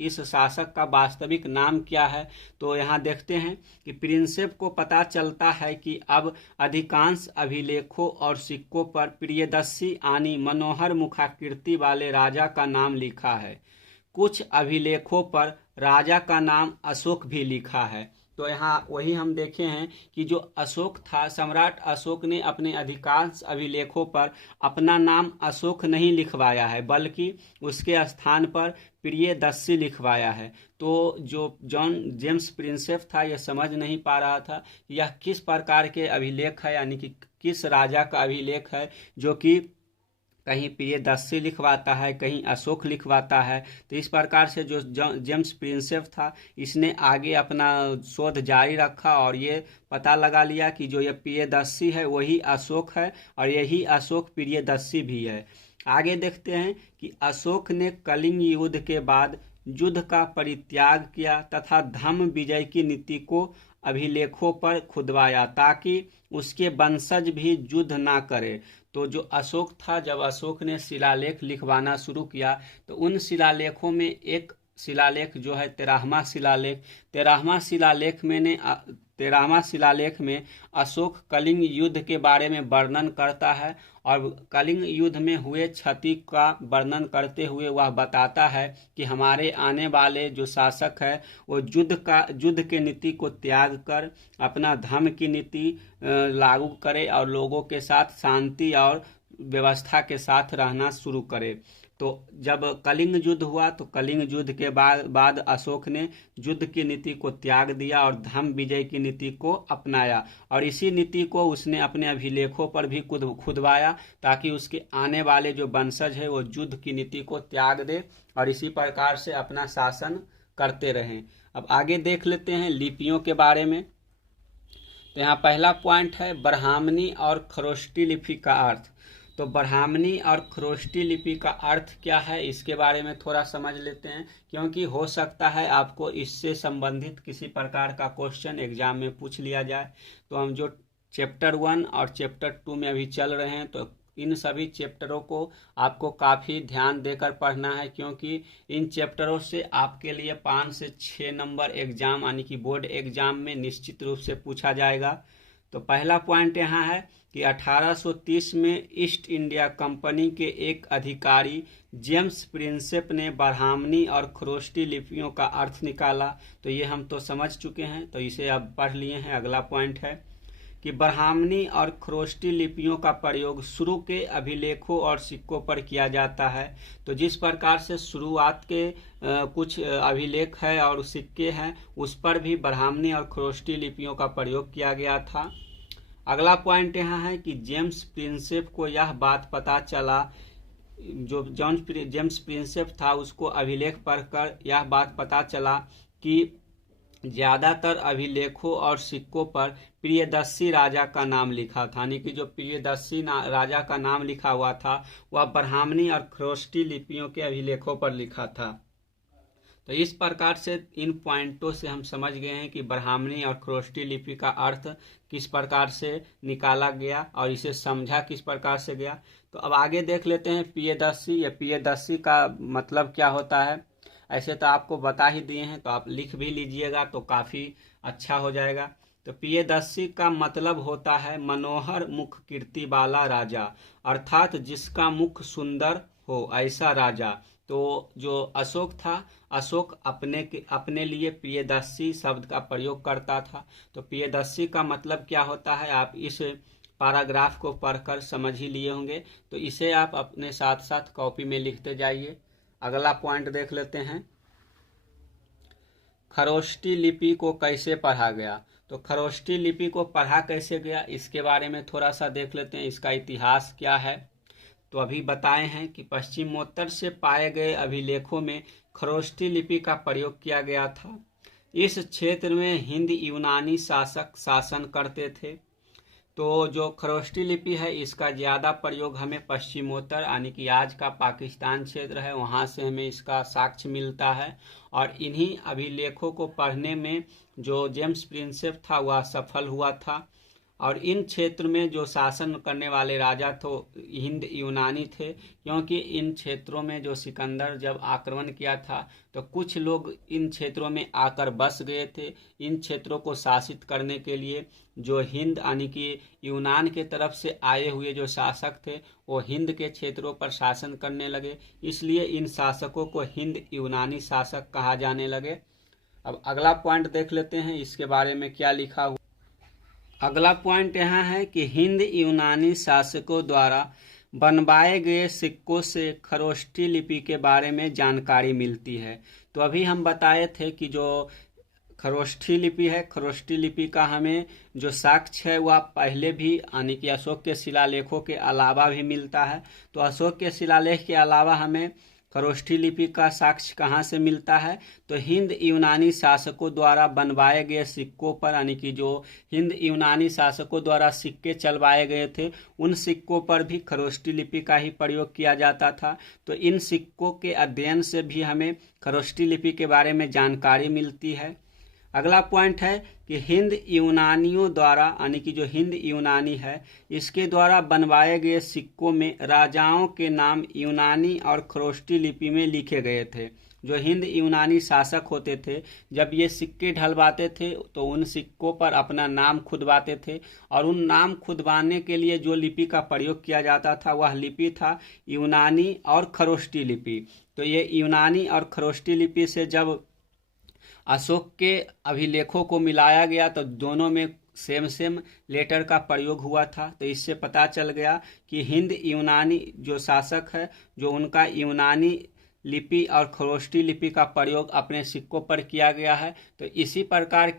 इस शासक का वास्तविक नाम क्या है। तो यहाँ देखते हैं कि प्रिंसेप को पता चलता है कि अब अधिकांश अभिलेखों और सिक्कों पर प्रियदर्शी यानी मनोहर मुखाकृति वाले राजा का नाम लिखा है। कुछ अभिलेखों पर राजा का नाम अशोक भी लिखा है। तो यहाँ वही हम देखे हैं कि जो अशोक था, सम्राट अशोक ने अपने अधिकांश अभिलेखों पर अपना नाम अशोक नहीं लिखवाया है, बल्कि उसके स्थान पर प्रियदर्शी लिखवाया है। तो जो जेम्स प्रिंसेप था यह समझ नहीं पा रहा था कि यह किस प्रकार के अभिलेख है, यानी कि किस राजा का अभिलेख है जो कि कहीं प्रियदर्शी लिखवाता है, कहीं अशोक लिखवाता है। तो इस प्रकार से जो जेम्स प्रिंसेप था, इसने आगे अपना शोध जारी रखा और ये पता लगा लिया कि जो ये प्रियदर्शी है वही अशोक है और यही अशोक प्रियदर्शी भी है। आगे देखते हैं कि अशोक ने कलिंग युद्ध के बाद युद्ध का परित्याग किया तथा धम्म विजय की नीति को अभिलेखों पर खुदवाया ताकि उसके वंशज भी युद्ध ना करे। तो जो अशोक था, जब अशोक ने शिलालेख लिखवाना शुरू किया तो उन शिलालेखों में एक शिलालेख जो है 13वां शिलालेख, 13वां शिलालेख में अशोक कलिंग युद्ध के बारे में वर्णन करता है और कलिंग युद्ध में हुए क्षति का वर्णन करते हुए वह बताता है कि हमारे आने वाले जो शासक है वो युद्ध के नीति को त्याग कर अपना धर्म की नीति लागू करे और लोगों के साथ शांति और व्यवस्था के साथ रहना शुरू करे। तो जब कलिंग युद्ध हुआ तो कलिंग युद्ध के बाद अशोक ने युद्ध की नीति को त्याग दिया और धम्म विजय की नीति को अपनाया और इसी नीति को उसने अपने अभिलेखों पर भी खुदवाया ताकि उसके आने वाले जो वंशज है वो युद्ध की नीति को त्याग दे और इसी प्रकार से अपना शासन करते रहें। अब आगे देख लेते हैं लिपियों के बारे में। तो यहाँ पहला पॉइंट है ब्राह्मणी और खरोष्टी लिपि का अर्थ। तो ब्राह्मणी और खरोष्टी लिपि का अर्थ क्या है, इसके बारे में थोड़ा समझ लेते हैं, क्योंकि हो सकता है आपको इससे संबंधित किसी प्रकार का क्वेश्चन एग्जाम में पूछ लिया जाए। तो हम जो चैप्टर 1 और चैप्टर 2 में अभी चल रहे हैं तो इन सभी चैप्टरों को आपको काफ़ी ध्यान देकर पढ़ना है, क्योंकि इन चैप्टरों से आपके लिए 5 से 6 नंबर एग्जाम यानी कि बोर्ड एग्जाम में निश्चित रूप से पूछा जाएगा। तो पहला पॉइंट यहाँ है कि 1830 में ईस्ट इंडिया कंपनी के एक अधिकारी जेम्स प्रिंसेप ने ब्राह्मणी और खरोष्टी लिपियों का अर्थ निकाला। तो ये हम तो समझ चुके हैं, तो इसे अब पढ़ लिए हैं। अगला पॉइंट है कि ब्राह्मणी और खरोष्टी लिपियों का प्रयोग शुरू के अभिलेखों और सिक्कों पर किया जाता है। तो जिस प्रकार से शुरुआत के कुछ अभिलेख है और सिक्के हैं, उस पर भी ब्राह्मणी और खरोष्टी लिपियों का प्रयोग किया गया था। अगला पॉइंट यहाँ है कि जेम्स प्रिंसेप को यह बात पता चला, जो जेम्स प्रिंसेप था उसको अभिलेख पढ़कर यह बात पता चला कि ज़्यादातर अभिलेखों और सिक्कों पर प्रियदर्शी राजा का नाम लिखा था, यानी कि जो प्रियदर्शी राजा का नाम लिखा हुआ था वह ब्राह्मणी और खरोष्टी लिपियों के अभिलेखों पर लिखा था। तो इस प्रकार से इन पॉइंटों से हम समझ गए हैं कि ब्राह्मणी और खरोष्टी लिपि का अर्थ किस प्रकार से निकाला गया और इसे समझा किस प्रकार से गया। तो अब आगे देख लेते हैं प्रियदर्शी। या प्रियदर्शी का मतलब क्या होता है, ऐसे तो आपको बता ही दिए हैं, तो आप लिख भी लीजिएगा तो काफ़ी अच्छा हो जाएगा। तो प्रियदर्शी का मतलब होता है मनोहर मुख कीर्ति वाला राजा, अर्थात जिसका मुख सुंदर हो ऐसा राजा। तो जो अशोक था, अशोक अपने लिए प्रियदर्शी शब्द का प्रयोग करता था। तो प्रियदर्शी का मतलब क्या होता है आप इस पैराग्राफ को पढ़कर समझ ही लिए होंगे, तो इसे आप अपने साथ साथ कॉपी में लिखते जाइए। अगला पॉइंट देख लेते हैं, खरोष्टी लिपि को कैसे पढ़ा गया। तो खरोष्टी लिपि को पढ़ा कैसे गया इसके बारे में थोड़ा सा देख लेते हैं, इसका इतिहास क्या है। तो अभी बताए हैं कि पश्चिमोत्तर से पाए गए अभिलेखों में खरोष्टी लिपि का प्रयोग किया गया था। इस क्षेत्र में हिंद यूनानी शासक शासन करते थे। तो जो खरोष्टी लिपि है इसका ज़्यादा प्रयोग हमें पश्चिमोत्तर यानी कि आज का पाकिस्तान क्षेत्र है, वहाँ से हमें इसका साक्ष्य मिलता है। और इन्हीं अभिलेखों को पढ़ने में जो जेम्स प्रिंसेप था वह सफल हुआ था। और इन क्षेत्र में जो शासन करने वाले राजा तो हिंद यूनानी थे, क्योंकि इन क्षेत्रों में जो सिकंदर जब आक्रमण किया था तो कुछ लोग इन क्षेत्रों में आकर बस गए थे। इन क्षेत्रों को शासित करने के लिए जो हिंद यानी कि यूनान के तरफ से आए हुए जो शासक थे वो हिंद के क्षेत्रों पर शासन करने लगे, इसलिए इन शासकों को हिंद यूनानी शासक कहा जाने लगे। अब अगला पॉइंट देख लेते हैं इसके बारे में क्या लिखा हुआ। अगला पॉइंट यहाँ है कि हिंद यूनानी शासकों द्वारा बनवाए गए सिक्कों से खरोष्टी लिपि के बारे में जानकारी मिलती है। तो अभी हम बताए थे कि जो खरोष्टी लिपि है, खरोष्टी लिपि का हमें जो साक्ष्य है वह पहले भी यानी कि अशोक के शिलालेखों के अलावा भी मिलता है। तो अशोक के शिलालेख के अलावा हमें खरोष्टी लिपि का साक्ष्य कहाँ से मिलता है, तो हिंद यूनानी शासकों द्वारा बनवाए गए सिक्कों पर, यानी कि जो हिंद यूनानी शासकों द्वारा सिक्के चलवाए गए थे उन सिक्कों पर भी खरोष्टी लिपि का ही प्रयोग किया जाता था। तो इन सिक्कों के अध्ययन से भी हमें खरोष्टी लिपि के बारे में जानकारी मिलती है। अगला पॉइंट है कि हिंद यूनानियों द्वारा यानी कि जो हिंद यूनानी है इसके द्वारा बनवाए गए सिक्कों में राजाओं के नाम यूनानी और खरोष्टी लिपि में लिखे गए थे। जो हिंद यूनानी शासक होते थे जब ये सिक्के ढलवाते थे तो उन सिक्कों पर अपना नाम खुदवाते थे, और उन नाम खुदवाने के लिए जो लिपि का प्रयोग किया जाता था वह लिपि था यूनानी और खरोष्टी लिपि। तो ये यूनानी और खरोष्टी लिपि से जब अशोक के अभिलेखों को मिलाया गया तो दोनों में सेम लेटर का प्रयोग हुआ था। तो इससे पता चल गया कि हिंद यूनानी जो शासक है जो उनका यूनानी लिपि और खरोष्टी लिपि का प्रयोग अपने सिक्कों पर किया गया है। तो इसी प्रकार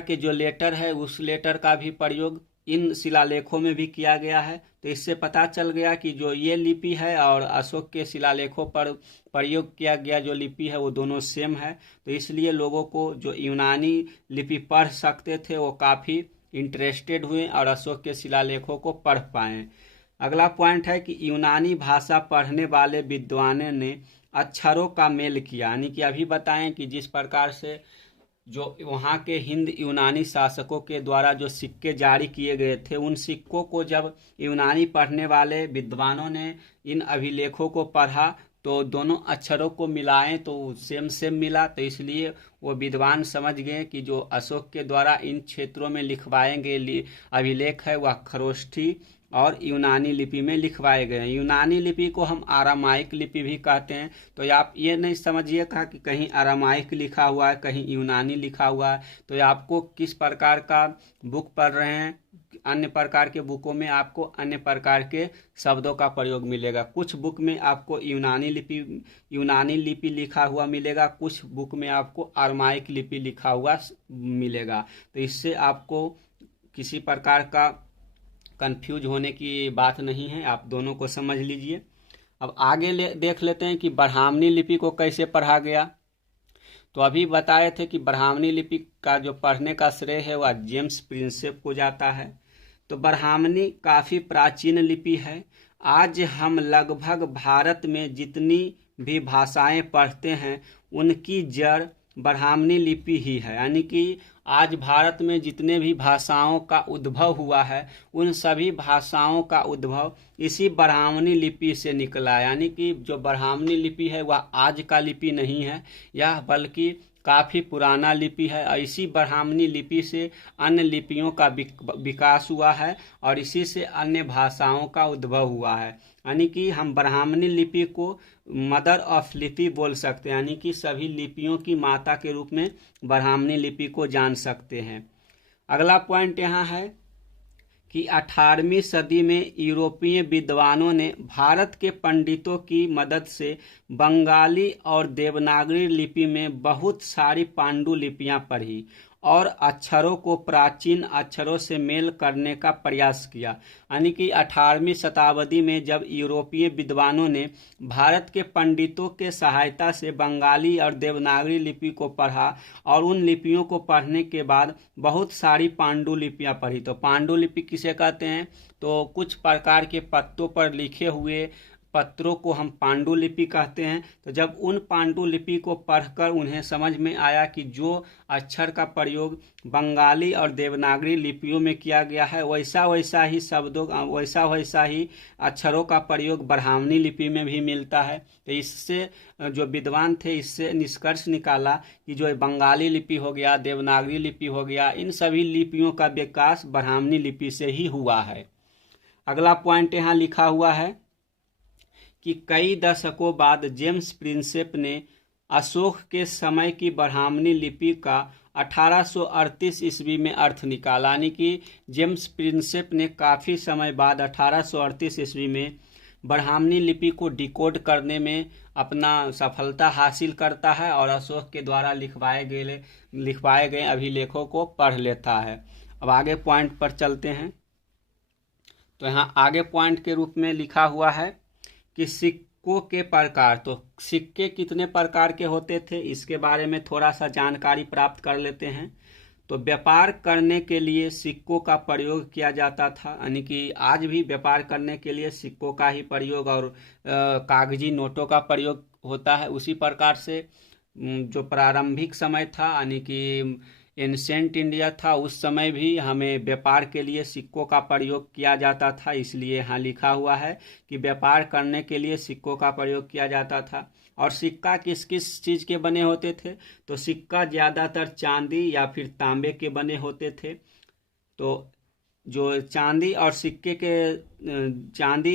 के जो लेटर है उस लेटर का भी प्रयोग इन शिलालेखों में भी किया गया है। तो इससे पता चल गया कि जो ये लिपि है और अशोक के शिलालेखों पर प्रयोग किया गया जो लिपि है वो दोनों सेम है। तो इसलिए लोगों को जो यूनानी लिपि पढ़ सकते थे वो काफ़ी इंटरेस्टेड हुए और अशोक के शिलालेखों को पढ़ पाएँ। अगला पॉइंट है कि यूनानी भाषा पढ़ने वाले विद्वानों ने अक्षरों का मेल किया, यानी कि अभी बताएं कि जिस प्रकार से जो वहाँ के हिंद यूनानी शासकों के द्वारा जो सिक्के जारी किए गए थे, उन सिक्कों को जब यूनानी पढ़ने वाले विद्वानों ने इन अभिलेखों को पढ़ा तो दोनों अक्षरों को मिलाएं तो सेम सेम मिला। तो इसलिए वो विद्वान समझ गए कि जो अशोक के द्वारा इन क्षेत्रों में लिखवाए गए अभिलेख है वह खरोष्ठी और यूनानी लिपि में लिखवाए गए हैं। यूनानी लिपि को हम आरामाइक लिपि भी कहते हैं। तो आप ये नहीं समझिएगा कि कहीं आरामाइक लिखा हुआ है कहीं यूनानी लिखा हुआ है। तो आपको किस प्रकार का बुक पढ़ रहे हैं, अन्य प्रकार के बुकों में आपको अन्य प्रकार के शब्दों का प्रयोग मिलेगा। कुछ बुक में आपको यूनानी लिपि लिखा हुआ मिलेगा, कुछ बुक में आपको आरामाइक लिपि लिखा हुआ मिलेगा। तो इससे आपको किसी प्रकार का कंफ्यूज होने की बात नहीं है, आप दोनों को समझ लीजिए। अब आगे देख लेते हैं कि ब्राह्मणी लिपि को कैसे पढ़ा गया। तो अभी बताए थे कि ब्राह्मणी लिपि का जो पढ़ने का श्रेय है वह जेम्स प्रिंसेप को जाता है। तो ब्राह्मणी काफ़ी प्राचीन लिपि है। आज हम लगभग भारत में जितनी भी भाषाएं पढ़ते हैं उनकी जड़ ब्राह्मणी लिपि ही है। यानी कि आज भारत में जितने भी भाषाओं का उद्भव हुआ है उन सभी भाषाओं का उद्भव इसी ब्राह्मणी लिपि से निकला। यानी कि जो ब्राह्मणी लिपि है वह आज का लिपि नहीं है, यह बल्कि काफ़ी पुराना लिपि है। इसी ब्राह्मणी लिपि से अन्य लिपियों का विकास हुआ है और इसी से अन्य भाषाओं का उद्भव हुआ है। यानी कि हम ब्राह्मणी लिपि को मदर ऑफ लिपि बोल सकते हैं, यानी कि सभी लिपियों की माता के रूप में ब्राह्मणी लिपि को जान सकते हैं। अगला पॉइंट यहाँ है कि 18वीं सदी में यूरोपीय विद्वानों ने भारत के पंडितों की मदद से बंगाली और देवनागरी लिपि में बहुत सारी पांडुलिपियां पढ़ी और अक्षरों को प्राचीन अक्षरों से मेल करने का प्रयास किया। यानी कि 18वीं शताब्दी में जब यूरोपीय विद्वानों ने भारत के पंडितों के सहायता से बंगाली और देवनागरी लिपि को पढ़ा और उन लिपियों को पढ़ने के बाद बहुत सारी पांडुलिपियां पढ़ी। तो पांडुलिपि किसे कहते हैं? तो कुछ प्रकार के पत्तों पर लिखे हुए पत्रों को हम पांडुलिपि कहते हैं। तो जब उन पांडुलिपि को पढ़कर उन्हें समझ में आया कि जो अक्षर का प्रयोग बंगाली और देवनागरी लिपियों में किया गया है वैसा वैसा ही शब्दों वैसा ही अक्षरों का प्रयोग ब्राह्मणी लिपि में भी मिलता है। तो इससे जो विद्वान थे इससे निष्कर्ष निकाला कि जो बंगाली लिपि हो गया, देवनागरी लिपि हो गया, इन सभी लिपियों का विकास ब्राह्मणी लिपि से ही हुआ है। अगला पॉइंट यहाँ लिखा हुआ है कि कई दशकों बाद जेम्स प्रिंसेप ने अशोक के समय की ब्राह्मणी लिपि का 1838 ईस्वी में अर्थ निकाला। यानी कि जेम्स प्रिंसेप ने काफ़ी समय बाद 1838 ईस्वी में ब्राह्मणी लिपि को डिकोड करने में अपना सफलता हासिल करता है और अशोक के द्वारा लिखवाए गए अभिलेखों को पढ़ लेता है। अब आगे पॉइंट पर चलते हैं। तो यहाँ आगे पॉइंट के रूप में लिखा हुआ है कि सिक्कों के प्रकार। तो सिक्के कितने प्रकार के होते थे इसके बारे में थोड़ा सा जानकारी प्राप्त कर लेते हैं। तो व्यापार करने के लिए सिक्कों का प्रयोग किया जाता था। यानी कि आज भी व्यापार करने के लिए सिक्कों का ही प्रयोग और कागजी नोटों का प्रयोग होता है। उसी प्रकार से जो प्रारंभिक समय था यानी कि एंशिएंट इंडिया था उस समय भी हमें व्यापार के लिए सिक्कों का प्रयोग किया जाता था। इसलिए यहाँ लिखा हुआ है कि व्यापार करने के लिए सिक्कों का प्रयोग किया जाता था। और सिक्का किस किस चीज़ के बने होते थे? तो सिक्का ज़्यादातर चांदी या फिर तांबे के बने होते थे। तो जो चांदी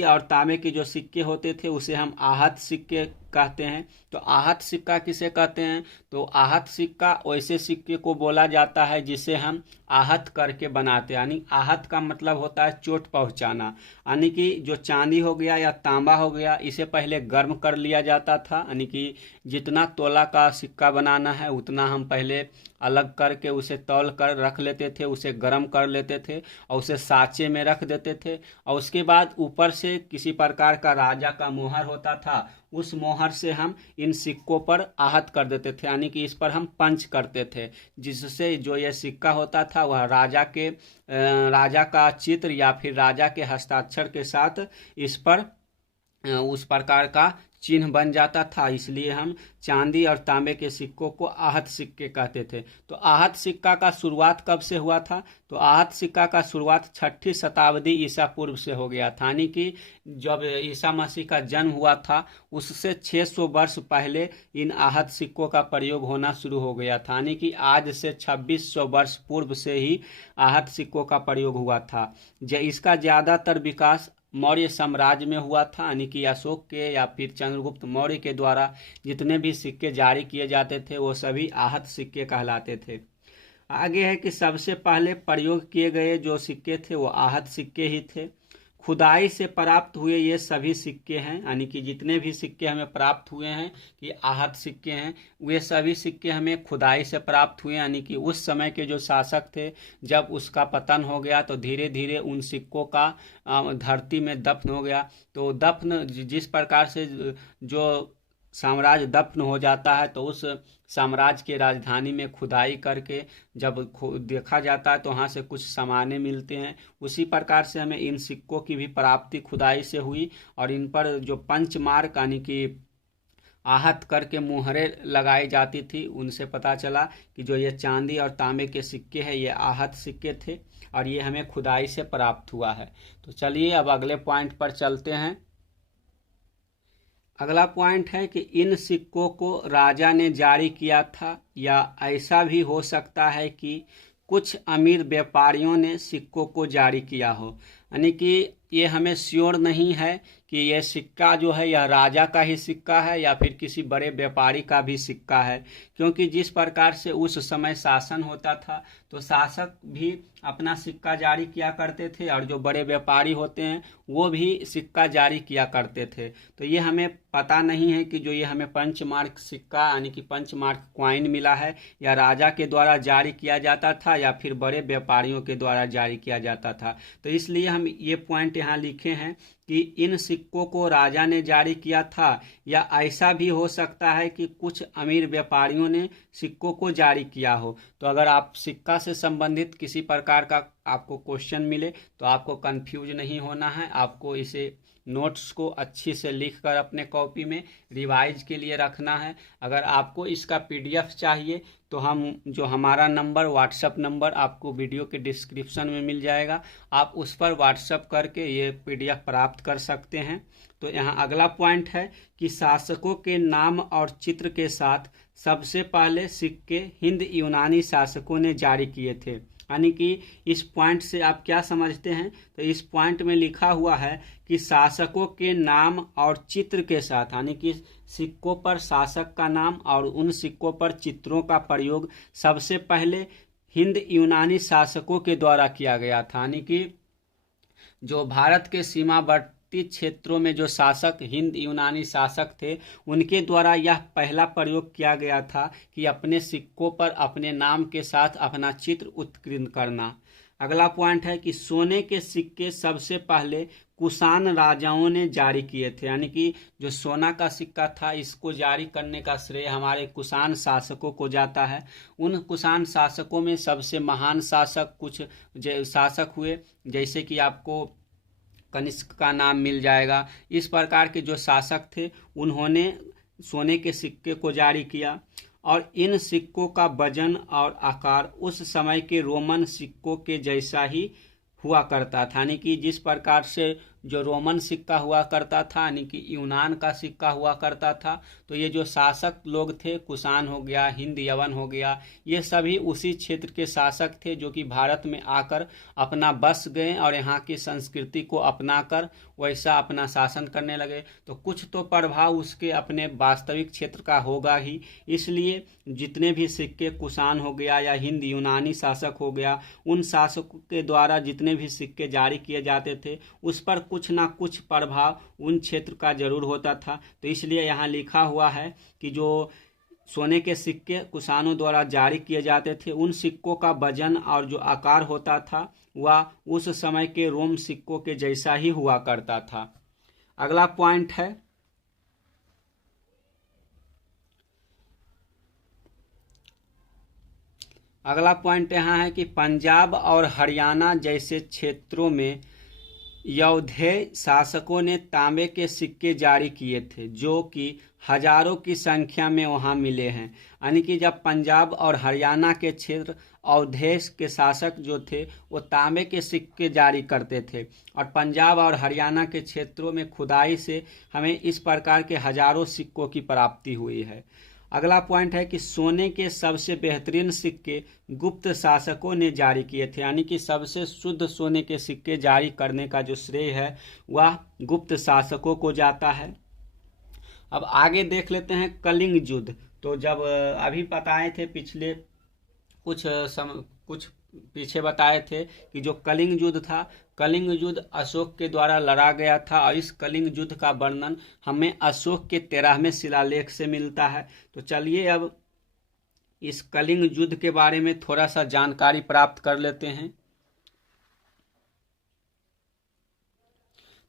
और तांबे के जो सिक्के होते थे उसे हम आहत सिक्के कहते हैं। तो आहत सिक्का किसे कहते हैं? तो आहत सिक्का वैसे सिक्के को बोला जाता है जिसे हम आहत करके बनाते हैं। यानी आहत का मतलब होता है चोट पहुंचाना। यानी कि जो चांदी हो गया या तांबा हो गया इसे पहले गर्म कर लिया जाता था। यानी कि जितना तोला का सिक्का बनाना है उतना हम पहले अलग करके उसे तौल कर रख लेते थे, उसे गर्म कर लेते थे और उसे साँचे में रख देते थे। और उसके बाद ऊपर से किसी प्रकार का राजा का मोहर होता था, उस मोहर से हम इन सिक्कों पर आहत कर देते थे। यानी कि इस पर हम पंच करते थे जिससे जो यह सिक्का होता था वह राजा का चित्र या फिर राजा के हस्ताक्षर के साथ इस पर उस प्रकार का चिन्ह बन जाता था। इसलिए हम चांदी और तांबे के सिक्कों को आहत सिक्के कहते थे। तो आहत सिक्का का शुरुआत कब से हुआ था? तो आहत सिक्का का शुरुआत 6ठी शताब्दी ईसा पूर्व से हो गया था, यानी कि जब ईसा मसीह का जन्म हुआ था उससे 600 वर्ष पहले इन आहत सिक्कों का प्रयोग होना शुरू हो गया था, यानी कि आज से 2600 वर्ष पूर्व से ही आहत सिक्कों का प्रयोग हुआ था। इसका ज़्यादातर विकास मौर्य साम्राज्य में हुआ था, यानी कि अशोक के या फिर चंद्रगुप्त मौर्य के द्वारा जितने भी सिक्के जारी किए जाते थे वो सभी आहत सिक्के कहलाते थे। आगे है कि सबसे पहले प्रयोग किए गए जो सिक्के थे वो आहत सिक्के ही थे। खुदाई से प्राप्त हुए ये सभी सिक्के हैं, यानी कि जितने भी सिक्के हमें प्राप्त हुए हैं कि आहत सिक्के हैं, वे सभी सिक्के हमें खुदाई से प्राप्त हुए, यानी कि उस समय के जो शासक थे जब उसका पतन हो गया तो धीरे धीरे उन सिक्कों का धरती में दफन हो गया। तो दफन जिस प्रकार से जो साम्राज्य दफन हो जाता है तो उस साम्राज्य के राजधानी में खुदाई करके जब देखा जाता है तो वहाँ से कुछ सामानें मिलते हैं, उसी प्रकार से हमें इन सिक्कों की भी प्राप्ति खुदाई से हुई और इन पर जो पंचमार्क यानी कि आहत करके मुहरें लगाई जाती थी उनसे पता चला कि जो ये चांदी और तांबे के सिक्के हैं ये आहत सिक्के थे और ये हमें खुदाई से प्राप्त हुआ है। तो चलिए अब अगले पॉइंट पर चलते हैं। अगला पॉइंट है कि इन सिक्कों को राजा ने जारी किया था या ऐसा भी हो सकता है कि कुछ अमीर व्यापारियों ने सिक्कों को जारी किया हो, यानी कि ये हमें श्योर नहीं है कि यह सिक्का जो है यह राजा का ही सिक्का है या फिर किसी बड़े व्यापारी का भी सिक्का है, क्योंकि जिस प्रकार से उस समय शासन होता था तो शासक भी अपना सिक्का जारी किया करते थे और जो बड़े व्यापारी होते हैं वो भी सिक्का जारी किया करते थे। तो ये हमें पता नहीं है कि जो ये हमें पंचमार्क सिक्का यानी कि पंचमार्क क्वाइन मिला है या राजा के द्वारा जारी किया जाता था या फिर बड़े व्यापारियों के द्वारा जारी किया जाता था। तो इसलिए हम ये पॉइंट यहाँ लिखे हैं कि इन सिक्कों को राजा ने जारी किया था या ऐसा भी हो सकता है कि कुछ अमीर व्यापारियों ने सिक्कों को जारी किया हो। तो अगर आप सिक्का से संबंधित किसी प्रकार का आपको क्वेश्चन मिले तो आपको कंफ्यूज नहीं होना है, आपको इसे नोट्स को अच्छी से लिख कर अपने कॉपी में रिवाइज के लिए रखना है। अगर आपको इसका पीडीएफ चाहिए तो हम जो हमारा नंबर व्हाट्सएप नंबर आपको वीडियो के डिस्क्रिप्शन में मिल जाएगा, आप उस पर व्हाट्सएप करके ये पीडीएफ प्राप्त कर सकते हैं। तो यहाँ अगला पॉइंट है कि शासकों के नाम और चित्र के साथ सबसे पहले सिक्के हिंद यूनानी शासकों ने जारी किए थे, यानी कि इस पॉइंट से आप क्या समझते हैं? तो इस पॉइंट में लिखा हुआ है कि शासकों के नाम और चित्र के साथ, यानी कि सिक्कों पर शासक का नाम और उन सिक्कों पर चित्रों का प्रयोग सबसे पहले हिंद यूनानी शासकों के द्वारा किया गया था, यानी कि जो भारत के सीमावर्ती क्षेत्रों में जो शासक हिंद यूनानी शासक थे उनके द्वारा यह पहला प्रयोग किया गया था कि अपने सिक्कों पर अपने नाम के साथ अपना चित्र उत्कीर्ण करना। अगला पॉइंट है कि सोने के सिक्के सबसे पहले कुषाण राजाओं ने जारी किए थे, यानी कि जो सोना का सिक्का था इसको जारी करने का श्रेय हमारे कुषाण शासकों को जाता है। उन कुषाण शासकों में सबसे महान शासक कुछ शासक हुए, जैसे कि आपको कनिष्क का नाम मिल जाएगा। इस प्रकार के जो शासक थे उन्होंने सोने के सिक्के को जारी किया और इन सिक्कों का वजन और आकार उस समय के रोमन सिक्कों के जैसा ही हुआ करता था, यानी कि जिस प्रकार से जो रोमन सिक्का हुआ करता था यानी कि यूनान का सिक्का हुआ करता था, तो ये जो शासक लोग थे कुषाण हो गया, हिंद यवन हो गया, ये सभी उसी क्षेत्र के शासक थे जो कि भारत में आकर अपना बस गए और यहाँ की संस्कृति को अपनाकर वैसा अपना शासन करने लगे। तो कुछ तो प्रभाव उसके अपने वास्तविक क्षेत्र का होगा ही, इसलिए जितने भी सिक्के कुषाण हो गया या हिंद यूनानी शासक हो गया उन शासकों के द्वारा जितने भी सिक्के जारी किए जाते थे उस पर कुछ ना कुछ प्रभाव उन क्षेत्र का जरूर होता था। तो इसलिए यहाँ लिखा हुआ है कि जो सोने के सिक्के कुषाणों द्वारा जारी किए जाते थे उन सिक्कों का वजन और जो आकार होता था वह उस समय के रोम सिक्कों के जैसा ही हुआ करता था। अगला पॉइंट है यहाँ है कि पंजाब और हरियाणा जैसे क्षेत्रों में यौधेय शासकों ने तांबे के सिक्के जारी किए थे जो कि हजारों की संख्या में वहां मिले हैं। यानी कि जब पंजाब और हरियाणा के क्षेत्र अवधेय के शासक जो थे वो तांबे के सिक्के जारी करते थे और पंजाब और हरियाणा के क्षेत्रों में खुदाई से हमें इस प्रकार के हजारों सिक्कों की प्राप्ति हुई है। अगला पॉइंट है कि सोने के सबसे बेहतरीन सिक्के गुप्त शासकों ने जारी किए थे। यानी कि सबसे शुद्ध सोने के सिक्के जारी करने का जो श्रेय है वह गुप्त शासकों को जाता है। अब आगे देख लेते हैं कलिंग युद्ध। तो जब अभी बताए थे पिछले कुछ पीछे बताए थे कि जो कलिंग युद्ध था, कलिंग युद्ध अशोक के द्वारा लड़ा गया था और इस कलिंग युद्ध का वर्णन हमें अशोक के 13वें शिलालेख से मिलता है। तो चलिए अब इस कलिंग युद्ध के बारे में थोड़ा सा जानकारी प्राप्त कर लेते हैं।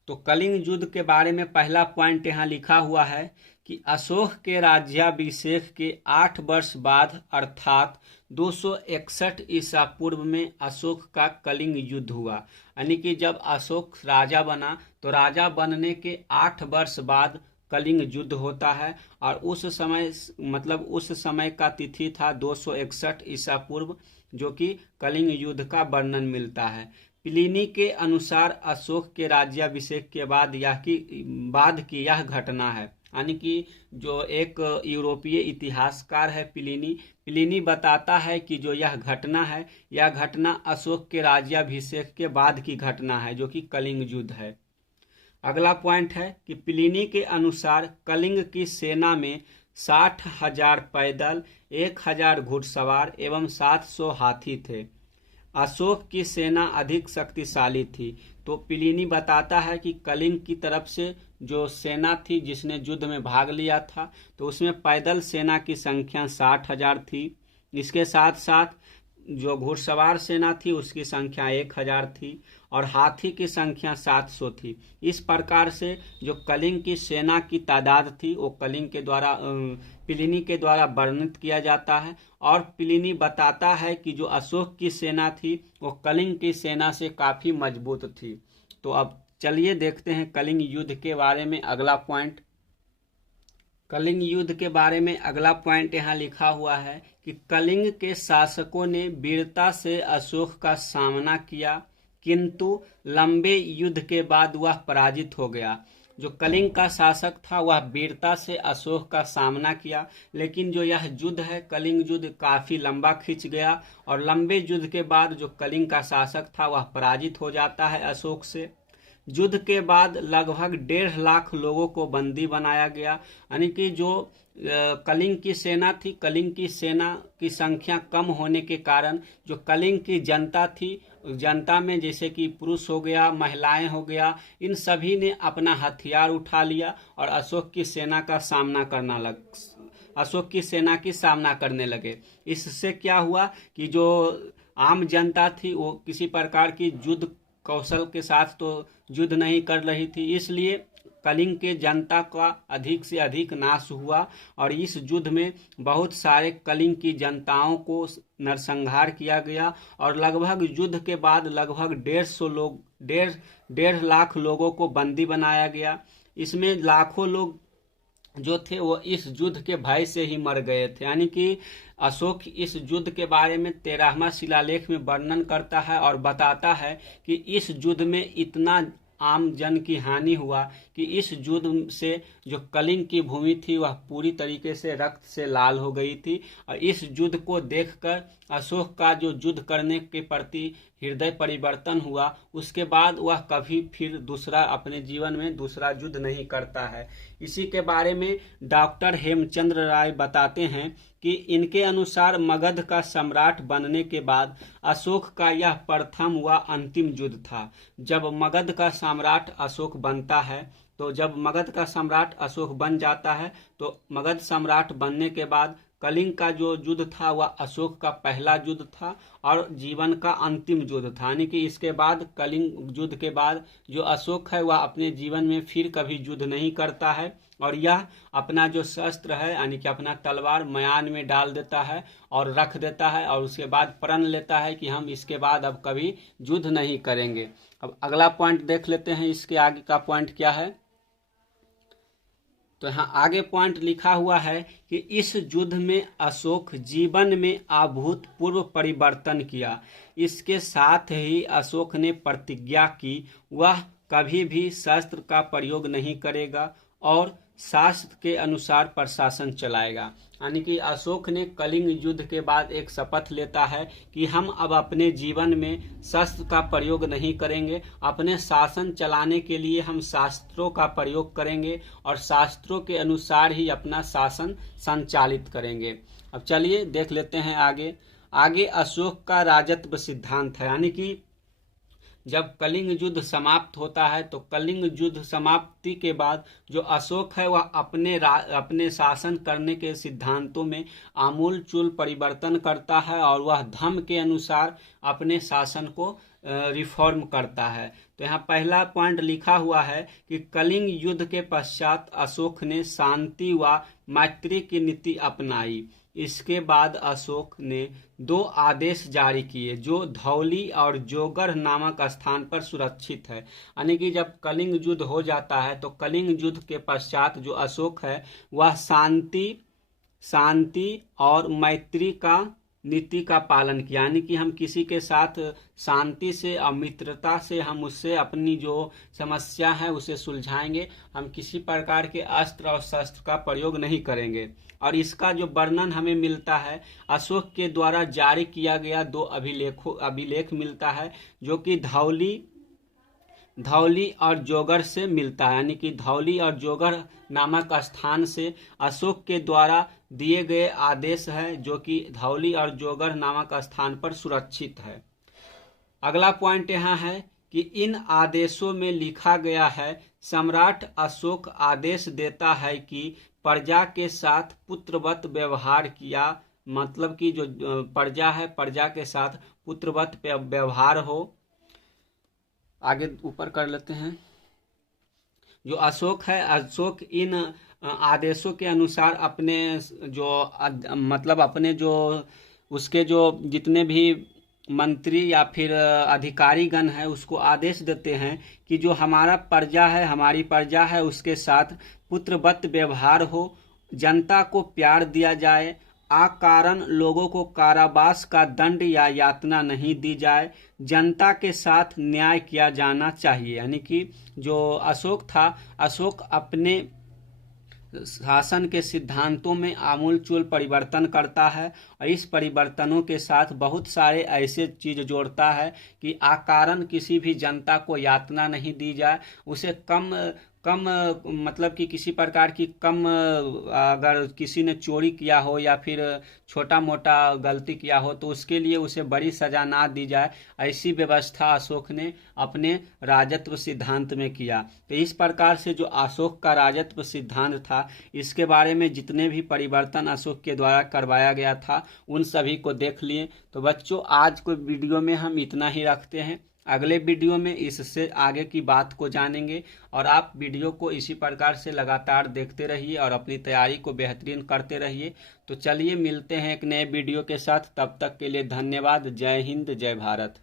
तो कलिंग युद्ध के बारे में पहला पॉइंट यहाँ लिखा हुआ है कि अशोक के राज्याभिषेक के 8 वर्ष बाद अर्थात 261 ईसा पूर्व में अशोक का कलिंग युद्ध हुआ। यानी कि जब अशोक राजा बना तो राजा बनने के 8 वर्ष बाद कलिंग युद्ध होता है और उस समय का तिथि था 261 ईसा पूर्व, जो कि कलिंग युद्ध का वर्णन मिलता है। प्लिनी के अनुसार अशोक के राज्याभिषेक के बाद की यह घटना है। यानी कि जो एक यूरोपीय इतिहासकार है प्लिनी बताता है कि जो यह घटना अशोक के राज्याभिषेक के बाद की घटना है, जो कि कलिंग युद्ध है। अगला पॉइंट है कि प्लिनी के अनुसार कलिंग की सेना में 60,000 पैदल, 1,000 घुड़सवार एवं 700 हाथी थे। अशोक की सेना अधिक शक्तिशाली थी। तो प्लिनी बताता है कि कलिंग की तरफ से जो सेना थी जिसने युद्ध में भाग लिया था, तो उसमें पैदल सेना की संख्या 60,000 थी। इसके साथ साथ जो घुड़सवार सेना थी उसकी संख्या 1,000 थी और हाथी की संख्या 700 थी। इस प्रकार से जो कलिंग की सेना की तादाद थी वो प्लिनी के द्वारा वर्णित किया जाता है। और प्लिनी बताता है कि जो अशोक की सेना थी वो कलिंग की सेना से काफी मजबूत थी। तो अब चलिए देखते हैं कलिंग युद्ध के बारे में अगला पॉइंट। कलिंग युद्ध के बारे में अगला पॉइंट यहाँ लिखा हुआ है कि कलिंग के शासकों ने वीरता से अशोक का सामना किया, किंतु लंबे युद्ध के बाद वह पराजित हो गया। जो कलिंग का शासक था वह वीरता से अशोक का सामना किया, लेकिन जो यह युद्ध है कलिंग युद्ध काफी लंबा खिंच गया और लंबे युद्ध के बाद जो कलिंग का शासक था वह पराजित हो जाता है अशोक से। युद्ध के बाद लगभग 1.5 लाख लोगों को बंदी बनाया गया। यानी कि जो कलिंग की सेना थी, कलिंग की सेना की संख्या कम होने के कारण जो कलिंग की जनता थी, जनता में जैसे कि पुरुष हो गया, महिलाएं हो गया, इन सभी ने अपना हथियार उठा लिया और अशोक की सेना की सामना करने लगे। इससे क्या हुआ कि जो आम जनता थी वो किसी प्रकार की युद्ध कौशल के साथ तो युद्ध नहीं कर रही थी, इसलिए कलिंग के जनता का अधिक से अधिक नाश हुआ और इस युद्ध में बहुत सारे कलिंग की जनताओं को नरसंहार किया गया और लगभग युद्ध के बाद लगभग 1.5 लाख लोगों को बंदी बनाया गया। इसमें लाखों लोग जो थे वो इस युद्ध के भय से ही मर गए थे। यानी कि अशोक इस युद्ध के बारे में 13वां शिलालेख में वर्णन करता है और बताता है कि इस युद्ध में इतना आम जन की हानि हुआ कि इस युद्ध से जो कलिंग की भूमि थी वह पूरी तरीके से रक्त से लाल हो गई थी। और इस युद्ध को देखकर अशोक का जो युद्ध करने के प्रति हृदय परिवर्तन हुआ, उसके बाद वह कभी फिर अपने जीवन में दूसरा युद्ध नहीं करता है। इसी के बारे में डॉक्टर हेमचंद्र राय बताते हैं कि इनके अनुसार मगध का सम्राट बनने के बाद अशोक का यह प्रथम व अंतिम युद्ध था। जब मगध का सम्राट अशोक बनता है, तो जब मगध का सम्राट अशोक बन जाता है तो मगध सम्राट बनने के बाद कलिंग का जो युद्ध था वह अशोक का पहला युद्ध था और जीवन का अंतिम युद्ध था। यानी कि इसके बाद कलिंग युद्ध के बाद जो अशोक है वह अपने जीवन में फिर कभी युद्ध नहीं करता है और यह अपना जो शस्त्र है यानी कि अपना तलवार मयान में डाल देता है और रख देता है और उसके बाद प्रण लेता है कि हम इसके बाद अब कभी युद्ध नहीं करेंगे। अब अगला पॉइंट देख लेते हैं, इसके आगे का पॉइंट क्या है। तो यहाँ आगे पॉइंट लिखा हुआ है कि इस युद्ध में अशोक जीवन में अभूतपूर्व परिवर्तन किया। इसके साथ ही अशोक ने प्रतिज्ञा की वह कभी भी शस्त्र का प्रयोग नहीं करेगा और शास्त्र के अनुसार प्रशासन चलाएगा। यानी कि अशोक ने कलिंग युद्ध के बाद एक शपथ लेता है कि हम अब अपने जीवन में शस्त्र का प्रयोग नहीं करेंगे, अपने शासन चलाने के लिए हम शास्त्रों का प्रयोग करेंगे और शास्त्रों के अनुसार ही अपना शासन संचालित करेंगे। अब चलिए देख लेते हैं आगे अशोक का राजत्व सिद्धांत है। यानी कि जब कलिंग युद्ध समाप्त होता है तो कलिंग युद्ध समाप्ति के बाद जो अशोक है वह अपने शासन करने के सिद्धांतों में आमूलचूल परिवर्तन करता है और वह धर्म के अनुसार अपने शासन को रिफॉर्म करता है। तो यहाँ पहला पॉइंट लिखा हुआ है कि कलिंग युद्ध के पश्चात अशोक ने शांति व मैत्री की नीति अपनाई। इसके बाद अशोक ने 2 आदेश जारी किए जो धौली और जोगर नामक स्थान पर सुरक्षित है। यानी कि जब कलिंग युद्ध हो जाता है तो कलिंग युद्ध के पश्चात जो अशोक है वह शांति और मैत्री का नीति का पालन किया। यानी कि हम किसी के साथ शांति से और मित्रता से हम उससे अपनी जो समस्या है उसे सुलझाएंगे, हम किसी प्रकार के अस्त्र और शस्त्र का प्रयोग नहीं करेंगे। और इसका जो वर्णन हमें मिलता है अशोक के द्वारा जारी किया गया 2 अभिलेख मिलता है जो कि धौली और जोगर से मिलता है। यानी कि धौली और जोगर नामक स्थान से अशोक के द्वारा दिए गए आदेश है जो कि धौली और जोगर नामक स्थान पर सुरक्षित है। अगला पॉइंट यहाँ है कि इन आदेशों में लिखा गया है सम्राट अशोक आदेश देता है कि प्रजा के साथ पुत्रवत व्यवहार किया। मतलब कि जो प्रजा है प्रजा के साथ पुत्रवत व्यवहार हो। आगे ऊपर कर लेते हैं। जो अशोक है अशोक इन आदेशों के अनुसार अपने जो उसके जो जितने भी मंत्री या फिर अधिकारीगण है उसको आदेश देते हैं कि जो हमारी प्रजा है उसके साथ पुत्रवत व्यवहार हो, जनता को प्यार दिया जाए, अकारण लोगों को कारावास का दंड या यातना नहीं दी जाए, जनता के साथ न्याय किया जाना चाहिए। यानी कि जो अशोक था अशोक अपने शासन के सिद्धांतों में आमूलचूल परिवर्तन करता है और इस परिवर्तनों के साथ बहुत सारे ऐसे चीज जोड़ता है कि अकारण किसी भी जनता को यातना नहीं दी जाए, उसे कम मतलब कि किसी प्रकार की अगर किसी ने चोरी किया हो या फिर छोटा मोटा गलती किया हो तो उसके लिए उसे बड़ी सजा ना दी जाए, ऐसी व्यवस्था अशोक ने अपने राजत्व सिद्धांत में किया। तो इस प्रकार से जो अशोक का राजत्व सिद्धांत था इसके बारे में जितने भी परिवर्तन अशोक के द्वारा करवाया गया था उन सभी को देख लिए। तो बच्चों आज को वीडियो में हम इतना ही रखते हैं, अगले वीडियो में इससे आगे की बात को जानेंगे और आप वीडियो को इसी प्रकार से लगातार देखते रहिए और अपनी तैयारी को बेहतरीन करते रहिए। तो चलिए मिलते हैं एक नए वीडियो के साथ, तब तक के लिए धन्यवाद। जय हिंद, जय भारत।